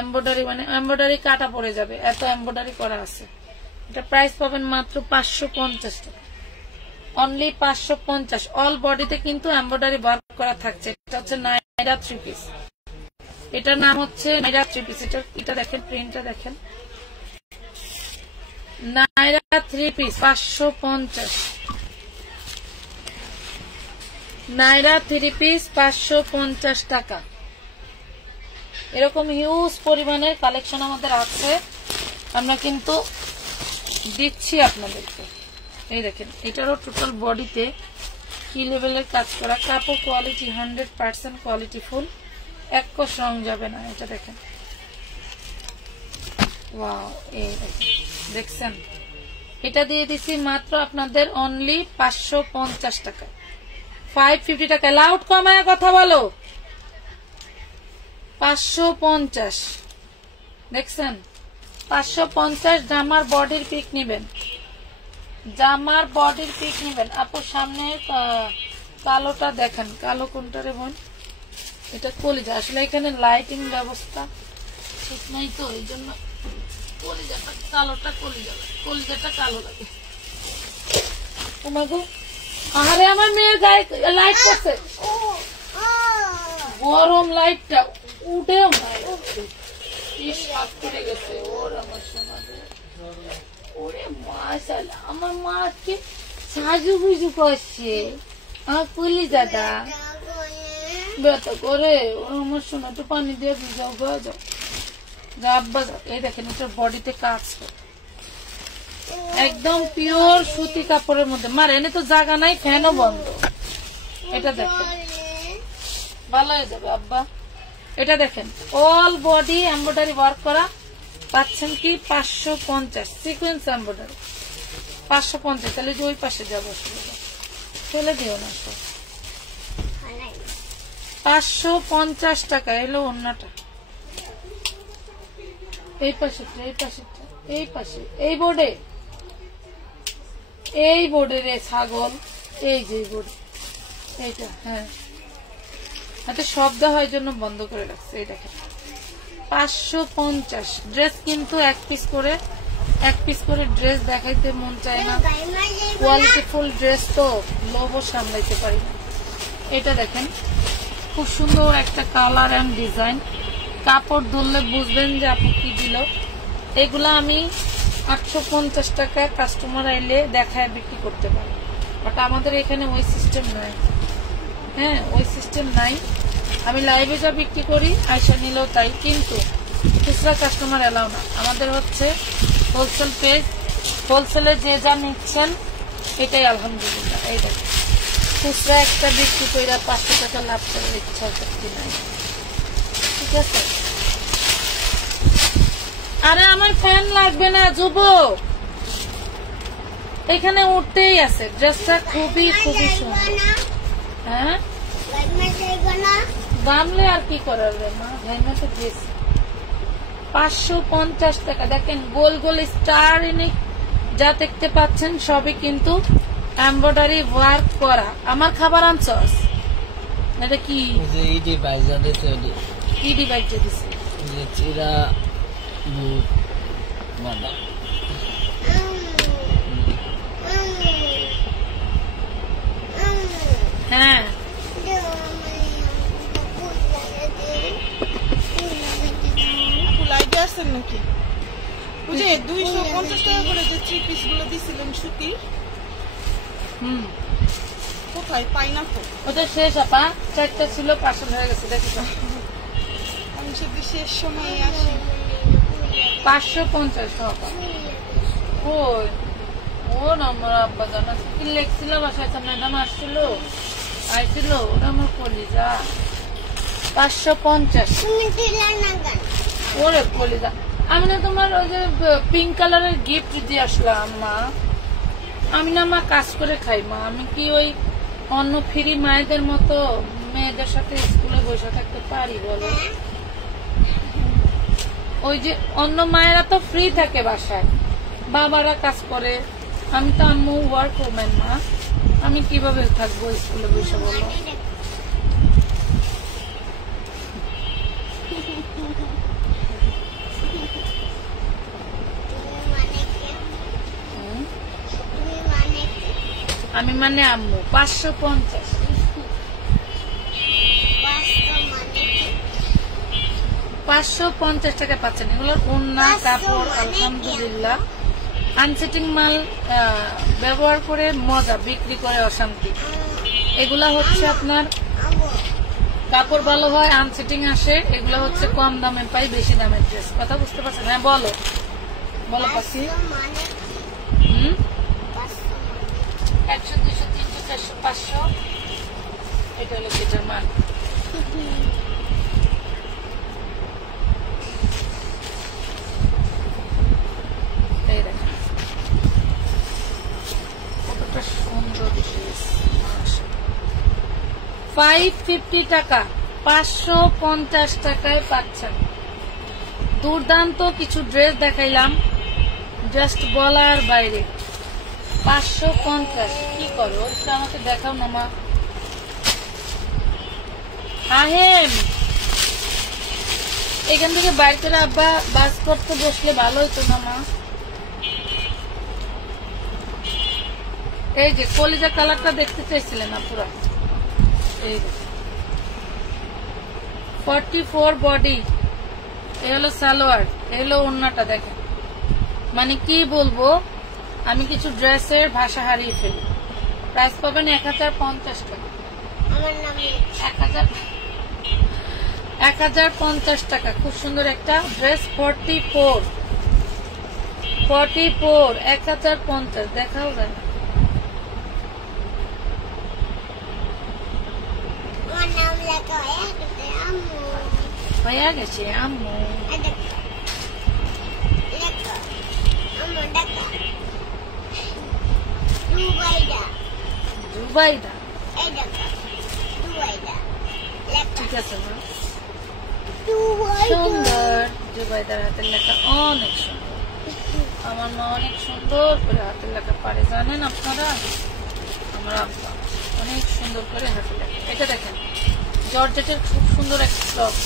এমব্রয়ডারি, মানে এমব্রয়ডারি কাটা পড়ে যাবে, এত এমব্রয়ডারি করা আছে। এটা প্রাইস পাবেন মাত্র 550 টাকা, অনলি 550। অল বডিতে কিন্তু এমব্রয়ডারি ওয়ার্ক করা থাকছে। এটা হচ্ছে নাইরা 3 পিস, এটার নাম হচ্ছে নাইরা 3 পিস। এটা দেখেন, প্রিন্টটা দেখেন, নাইরা 3 পিস 550, নাইরা 3 পিস 550 টাকা। এরকম হিউজ পরিমাণের কালেকশন আমাদের আছে, আমরা কিন্তু দিচ্ছি আপনাদেরকে। এই দেখেন, এটারও টোটাল বডিতে কি লেভেলের কাজ করা। কাপড় কোয়ালিটি 100% কোয়ালিটি ফুল, এক কোষ রং যাবে না। এটা দেখেন, ওয়াও, এই দেখছেন? এটা দিয়ে দিছি মাত্র আপনাদের অনলি 550 টাকা, 550 টাকা। লাউড কমায় কথা বলো। 550 দেখছেন? 550। জামার বডির পিক নিবেন, জামার বডির পিক নেবেন আপু। সামনে কালোটা দেখেন, কালো কোনটা রে বোন? এটা কলিজা। আসলে এখানে লাইটিং ব্যবস্থা ঠিক নাই তো, এই জন্য কলিজাটা কালোটা কলিজাটা কালো লাগে। তোমাকে আরে আমার মেয়ের গায়ে লাইট করছে, গরম লাইটটা উঠেও না, করে গেছে ওর। আমার সমাজে ওরে মাশাআল্লাহ, আমার মা আজকে সাজুগুজু করছে। আমার কলিজাটা ব্যথা করে ওর। আমার সোনা একটু পানি দিয়ে যাও যাও আব্বা। এই দেখেন এটার বডিতে কাজ করে, একদম পিওর সুতি কাপড়ের মধ্যে। মার এনে তো জায়গা নাই, ফ্যানও বন্ধ। এটা দেখেন ভালো হয়ে যাবে আব্বা। এটা দেখেন অল বডি এমব্রয়ডারি ওয়ার্ক করা, পাচ্ছেন কি 550 সিকোয়েন্স এমব্রয়ডারি 550। তাহলে যে ওই পাশে যাবো, ফেলে দিও না সব। 550 টাকা এলো অন্যটা। এই পাশে এই পাশে এই বোর্ডে রে ছাগল, এই যে বোর্ড এইটা। হ্যাঁ এত শব্দ হয় জন্য বন্ধ করে রাখছে। এই দেখেন 550 ড্রেস কিন্তু এক পিস করে ড্রেস দেখাইতে মন চায় না, কোয়ালিটিফুল ড্রেস তো লোভও সামলাইতে পারি না। এটা দেখেন খুব সুন্দর একটা কালার এন্ড ডিজাইন, কাপড় ধরলে বুঝবেন যে আপু কি দিল। এগুলা আমি 850 টাকা কাস্টমার আইলে দেখায় বিক্রি করতে পারি, বাট আমাদের এখানে ওই সিস্টেম নাই। হ্যাঁ ওই সিস্টেম নাই। আমি লাইভে যা বিক্রি করি আয়সা নিলেও তাই, কিন্তু খুচরা কাস্টমার এলাও না। আমাদের হচ্ছে হোলসেল পেজ, হোলসেলে যে যা নিচ্ছেন এটাই আলহামদুলিল্লাহ। এই দেখেন খুচরা একটা বিক্রি করে 500 টাকা লাভ করার ইচ্ছা শক্তি নাই, ঠিক আছে? আরে আমার ফ্যান লাগবে না যুবক, এখানে উঠতেই আছে। ড্রেসটা খুবই সুন্দর। হ্যাঁ গামলে আর কি করার রে মা, ঘাইমাতে দিয়েছি। 550 টাকা। দেখেন গোল গোল স্টার ইনিক যা দেখতে পাচ্ছেন সবই কিন্তু এমব্রয়ডারি ওয়ার্ক করা। আমার খাবার আনছস এটা কি? ইডি বাইজা দিতে ওডি ইডি বাইজা দিছে, যে চিরা বুট বাবা। হ্যাঁ লাইটে আসছেন নাকি? বুঝে 250 টাকা করে যে 3 পিস গুলো দিছিলেন সুতি, কোথায় পাই না তো? ওটা শেষ আপা, 4টা ছিল পার্সেল হয়ে গেছে। দেখি তো আমি সেদিন শেষ সময় আসি। 550 টাকা। ওই ও নম্বর আব্বা জানা কি লেখছিল বাসায়, সামনে নাম আসছিল ওরা আমার কলিজা। 550 ওরে কলিজা। আমি না তোমার ওই যে পিঙ্ক কালারের গিফট দিয়ে আসলাম মা। আমি না মা কাজ করে খাই মা, আমি কি ওই অন্য ফ্রি মায়েদের মতো মেয়েদের সাথে স্কুলে বসে থাকতে পারি বলো? ওই যে অন্য মায়েরা তো ফ্রি থাকে বাসায়, বাবারা কাজ করে, আমি তো আম্মু ওয়ার্ক ওম্যান মা, আমি কিভাবে থাকবো স্কুলে বসে বলো? আমি মানে আম্মু। 550 550 টাকা পাচ্ছেন। এগুলোর ওন্না কাপড় আলহামদুলিল্লাহ। আনসেটিং মাল ব্যবহার করে মজা, বিক্রি করে অশান্তি। এগুলা হচ্ছে আপনার কাপড় ভালো হয়, আনসেটিং আসে। এগুলা হচ্ছে কম দামে পাই, বেশি দামের ড্রেস। কথা বুঝতে পারছেন? হ্যাঁ বলো বলো পাখি। 100 200 300 400 500 এটা হলো এটার মান। এই দেখেন কতটা সুন্দর ড্রেস, 550 টাকা 550 টাকায় পাচ্ছেন। দুর্দান্ত কিছু ড্রেস দেখাইলাম, জাস্ট বলার বাইরে। 550 কি করো একটু আমাকে দেখাও না মা। আহেম এখান থেকে বাইর করে আব্বা বাস করতে বসলে ভালো হতো না মা। এই যে কলিজা কালারটা দেখতে চাইছিলেন না পুরো, এই 44 বডি, এই হলো সালোয়ার, এই হলো ওড়নাটা দেখেন। মানে কি বলবো, আমি কিছু ড্রেসের ভাষা হারিয়ে ফেলি। প্রাইস পাবেন 1050 টাকা। আমার নাম 1050 টাকা। খুব সুন্দর একটা ড্রেস। 44 1050 দেখাও যায় না। আমার নাম লেখা আম্মু হয়ে গেছে আম্মু। লেখা আম্মু লেখা দুবাইদা জুবাইদা, এই লেখা দুবাইদা লেখা ঠিক আছে মা, দুবাইদা সুন্দর। জুবাইদার হাতের লেখা অনেক সুন্দর। আমার মা অনেক সুন্দর করে হাতের লেখা পারে, জানেন আপনারা। আমার আব্বা অনেক সুন্দর করে হাতের লেখা। এটা দেখেন জর্জেটের খুব সুন্দর একটা টপ।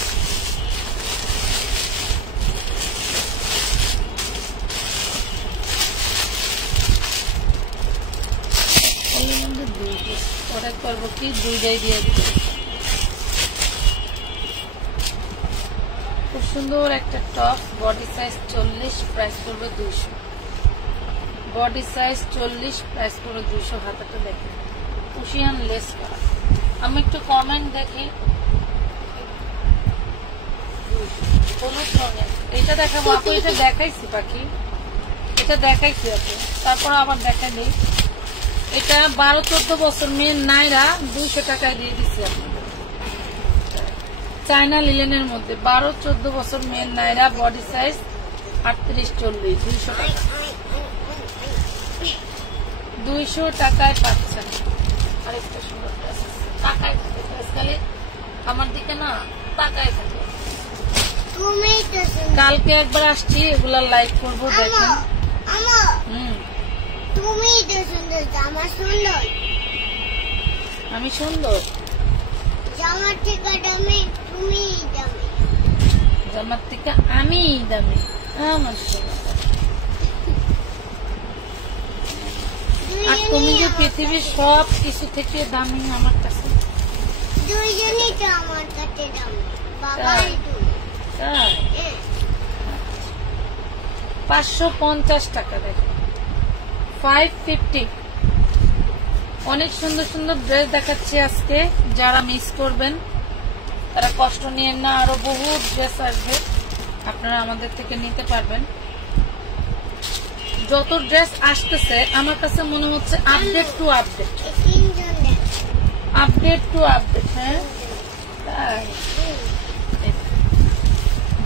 অর্ডার করবো কি দুইটাই দিয়ে দিবে। খুব সুন্দর একটা টপ, বডি সাইজ 40, প্রাইস পড়বে 200। বডি সাইজ 40, প্রাইস পড়বে 200। হাতাটা দেখেন কুশিয়ান লেস করা। আমি একটু কমেন্ট দেখি। হলুদ রঙের এটা দেখাবো আপু, এটা দেখাইছি পাখি, এটা দেখাইছি আপু, তারপর আবার দেখা দিই। এটা 12-14 বছর মেয়ের নাইরা 200 টাকায় দিয়ে দিচ্ছি আপনাদের। চায়না লিলেনের মধ্যে 12-14 বছর মেয়ের নাইরা, বডি সাইজ 38-40, 200 টাকা। 200 টাকায় পাচ্ছেন। আরেকটা সুন্দর ড্রেস টাকায় খালি আমার দিকে না টাকায় থাকে। তুমি তো কালকে একবার আসছি, এগুলা লাইক করবো দেখেন। তুমি তো সুন্দর, জামা সুন্দর, আমি সুন্দর, জামার থেকে দামি তুমি দামি, জামার থেকে আমি দামি। আমার সোনা। আর তুমি যে পৃথিবীর সব কিছু থেকে দামি আমার কাছে। দুইজনই তো আমার কাছে দামি, বাবাই তুমি। তাই 550 টাকা দেখো, 550। অনেক সুন্দর সুন্দর ড্রেস দেখাচ্ছি আজকে, যারা মিস করবেন তারা কষ্ট নিয়ে না, আরো বহু ড্রেস আসবে, আপনারা আমাদের থেকে নিতে পারবেন। যত ড্রেস আসতেছে আমার কাছে মনে হচ্ছে আপডেট টু আপডেট, তিনজন দেখো, আপডেট টু আপডেট। হ্যাঁ তাই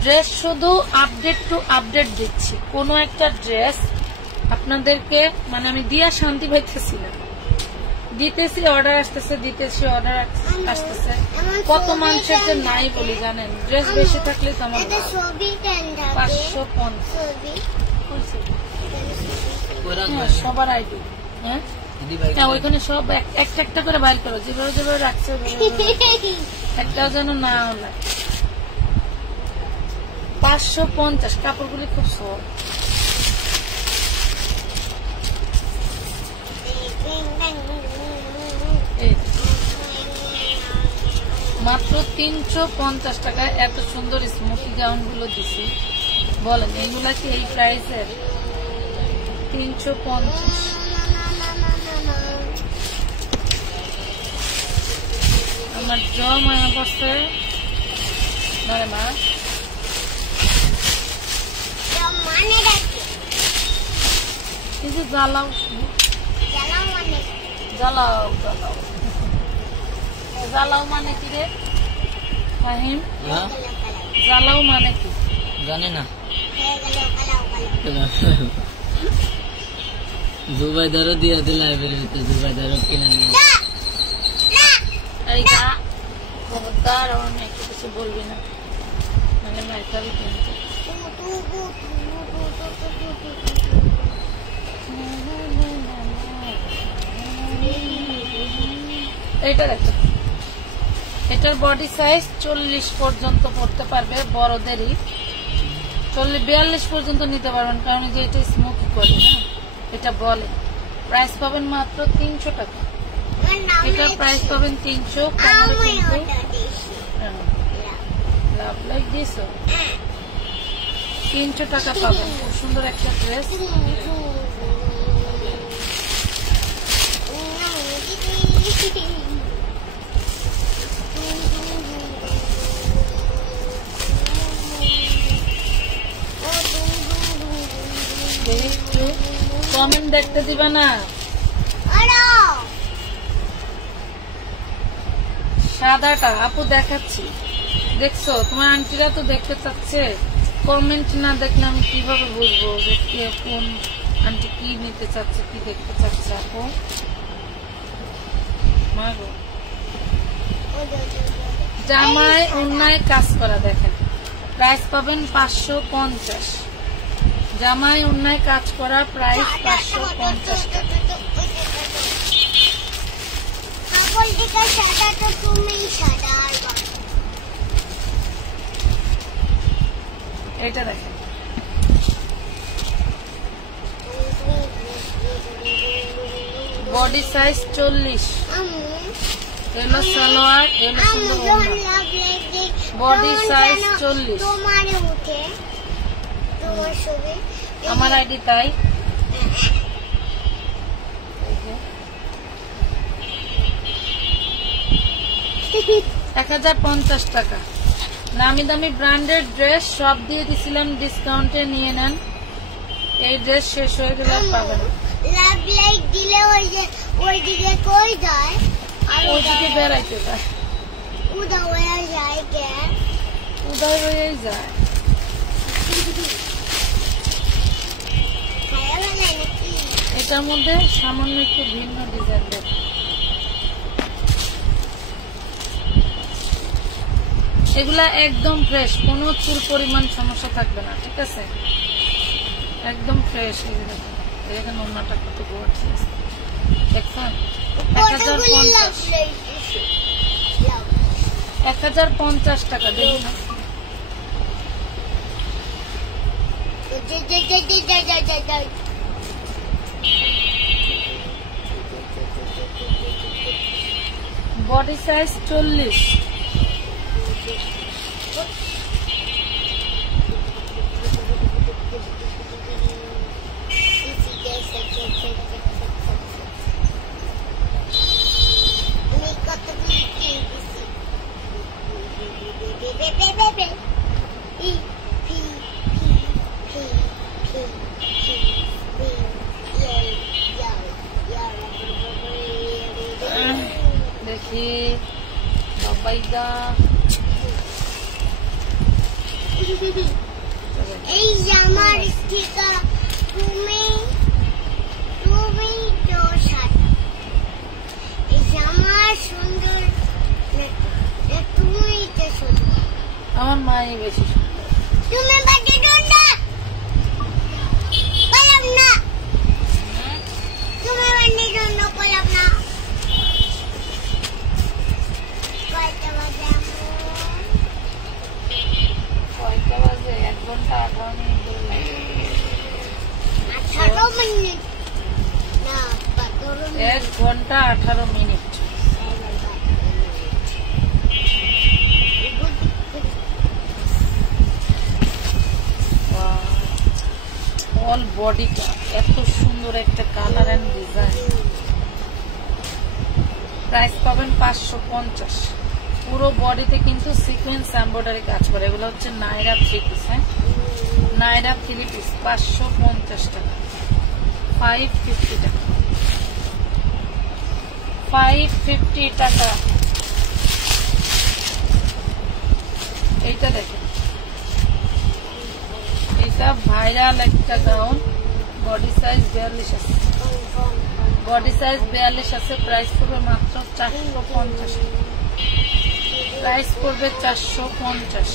ড্রেস শুধু আপডেট টু আপডেট দিচ্ছি। কোনো একটা ড্রেস আপনাদেরকে মানে আমি দিয়া শান্তি পাইতেছি না, দিতেছি অর্ডার আসতেছে, দিতেছি অর্ডার আসতেছে। কত মানুষের যে নাই বলি জানেন, ড্রেস বেশি থাকলে তো আমার এটা ছবি কেন থাকে? 550 ছবি হ্যাঁ, সবার আইডি। হ্যাঁ হ্যাঁ, ওইখানে সব একটা একটা করে বাইর করো, যেভাবে যেভাবে রাখছে একটাও যেন না হলে। 550। কাপড়গুলি খুব সফট। মাত্র 350 টাকায় এত সুন্দর স্মোকি গাউন গুলো দিছি। বলেন এইগুলা কি এই প্রাইসের? 350। আমার মায়া বসে নয় মা, মানে রাখি কিছু জ্বালাও, জ্বালাও মানে জ্বালাও জ্বালাও জ্বালাও মানে কি রে ফাহিম? জ্বালাও মানে কি জানে না। হয়ে গেল কালাও জুবাইদারও দিয়ে দিল লাইব্রেরির ভিতরে, জুবাইদারও কিনে নিয়ে। এই গা খবরদার আমার মেয়েকে কিছু বলবি না, মানে মেয়ের খাবি কিন্তু। এটা দেখো, এটার বডি সাইজ 40 পর্যন্ত পড়তে পারবে, বড়দেরই 42 পর্যন্ত নিতে পারবেন, কারণ যে এটা স্মোকি করে না, এটা বলে। প্রাইস পাবেন মাত্র 300 টাকা। এটার প্রাইস পাবেন 300। লাভ লাইক দিস 300 টাকা পাবেন। খুব সুন্দর একটা ড্রেস। কমেন্ট দেখতে দিবা না? সাদাটা আপু দেখাচ্ছি, দেখছো? তোমার আন্টিরা তো দেখতে চাচ্ছে, কমেন্ট না দেখলে আমি কিভাবে বুঝবো যে কোন আন্টি কি নিতে চাচ্ছে, কি দেখতে চাচ্ছে। আপু মাগো, জামায় অন্যায় কাজ করা, দেখেন প্রাইস পাবেন 550। জামায় অন্যায় কাজ করা, প্রাইস 550 টাকা। এটা দেখেন, বডি সাইজ 40, এলো সালোয়ার, এলো সুন্দর বডি সাইজ 40। আমার আইডি তাই। 1050 টাকা। নামি দামি ব্র্যান্ডেড ড্রেস সব দিয়ে দিছিলাম ডিসকাউন্টে, নিয়ে নেন। এই ড্রেস শেষ হয়ে গেলে পাবেন। লাভ লাইক দিলে ওই দিকে কই যায়? আর ওইদিকে বেড়াইতে যায়, উদয় হয়ে যায় কে? উদয় হয়ে যায়। এটার মধ্যে সামান্য একটু ভিন্ন ডিজাইন দেখেন। এগুলা একদম ফ্রেশ, কোনো চুল পরিমাণ সমস্যা থাকবে না, ঠিক আছে? একদম ফ্রেশ। এখানে অন্যটা কত গর্জিয়াস দেখছেন। 1050 টাকা। দেখুন বডি সাইজ 40। দেখি বাবাইদা, এই জামার স্টিকার তুমি তো সাদা, এই জামার সুন্দর, তুমি তো সুন্দর। আমার মাই বেশি সুন্দর। তুমি বাড়ি ডন্ডা কলাম না, তুমি বাড়ি ডন্ডা কলাম না। কয়টা বাজে? কয়টা বাজে? 1 ঘন্টা 18 মিনিট ধরে লাগে। 18 মিনিট না, 1 ঘন্টা 18 মিনিট। অল বডিটা এত সুন্দর একটা কালার এন্ড ডিজাইন। প্রাইস পাবেন 550। পুরো বডিতে কিন্তু সিকোয়েন্স এমব্রয়ডারি কাজ করে। এগুলো হচ্ছে নাইরা 3 পিস। হ্যাঁ, নাইরা 3 পিস 550 টাকা। 550 টাকা, 550 টাকা। এইটা দেখেন, এটা ভাইরাল একটা গাউন, বডি সাইজ 42 আছে। বডি সাইজ 42 আছে। প্রাইস পড়বে মাত্র 450 টাকা। প্রাইস পড়বে 450।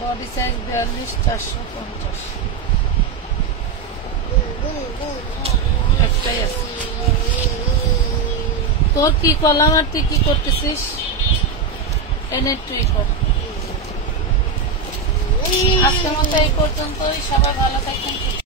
Body size 42, 450। একটাই আছে। তোর কি কলাম আর তুই কি করতেছিস? এনে তুই কর। আজকের মতো এই পর্যন্তই, সবাই ভালো থাকেন।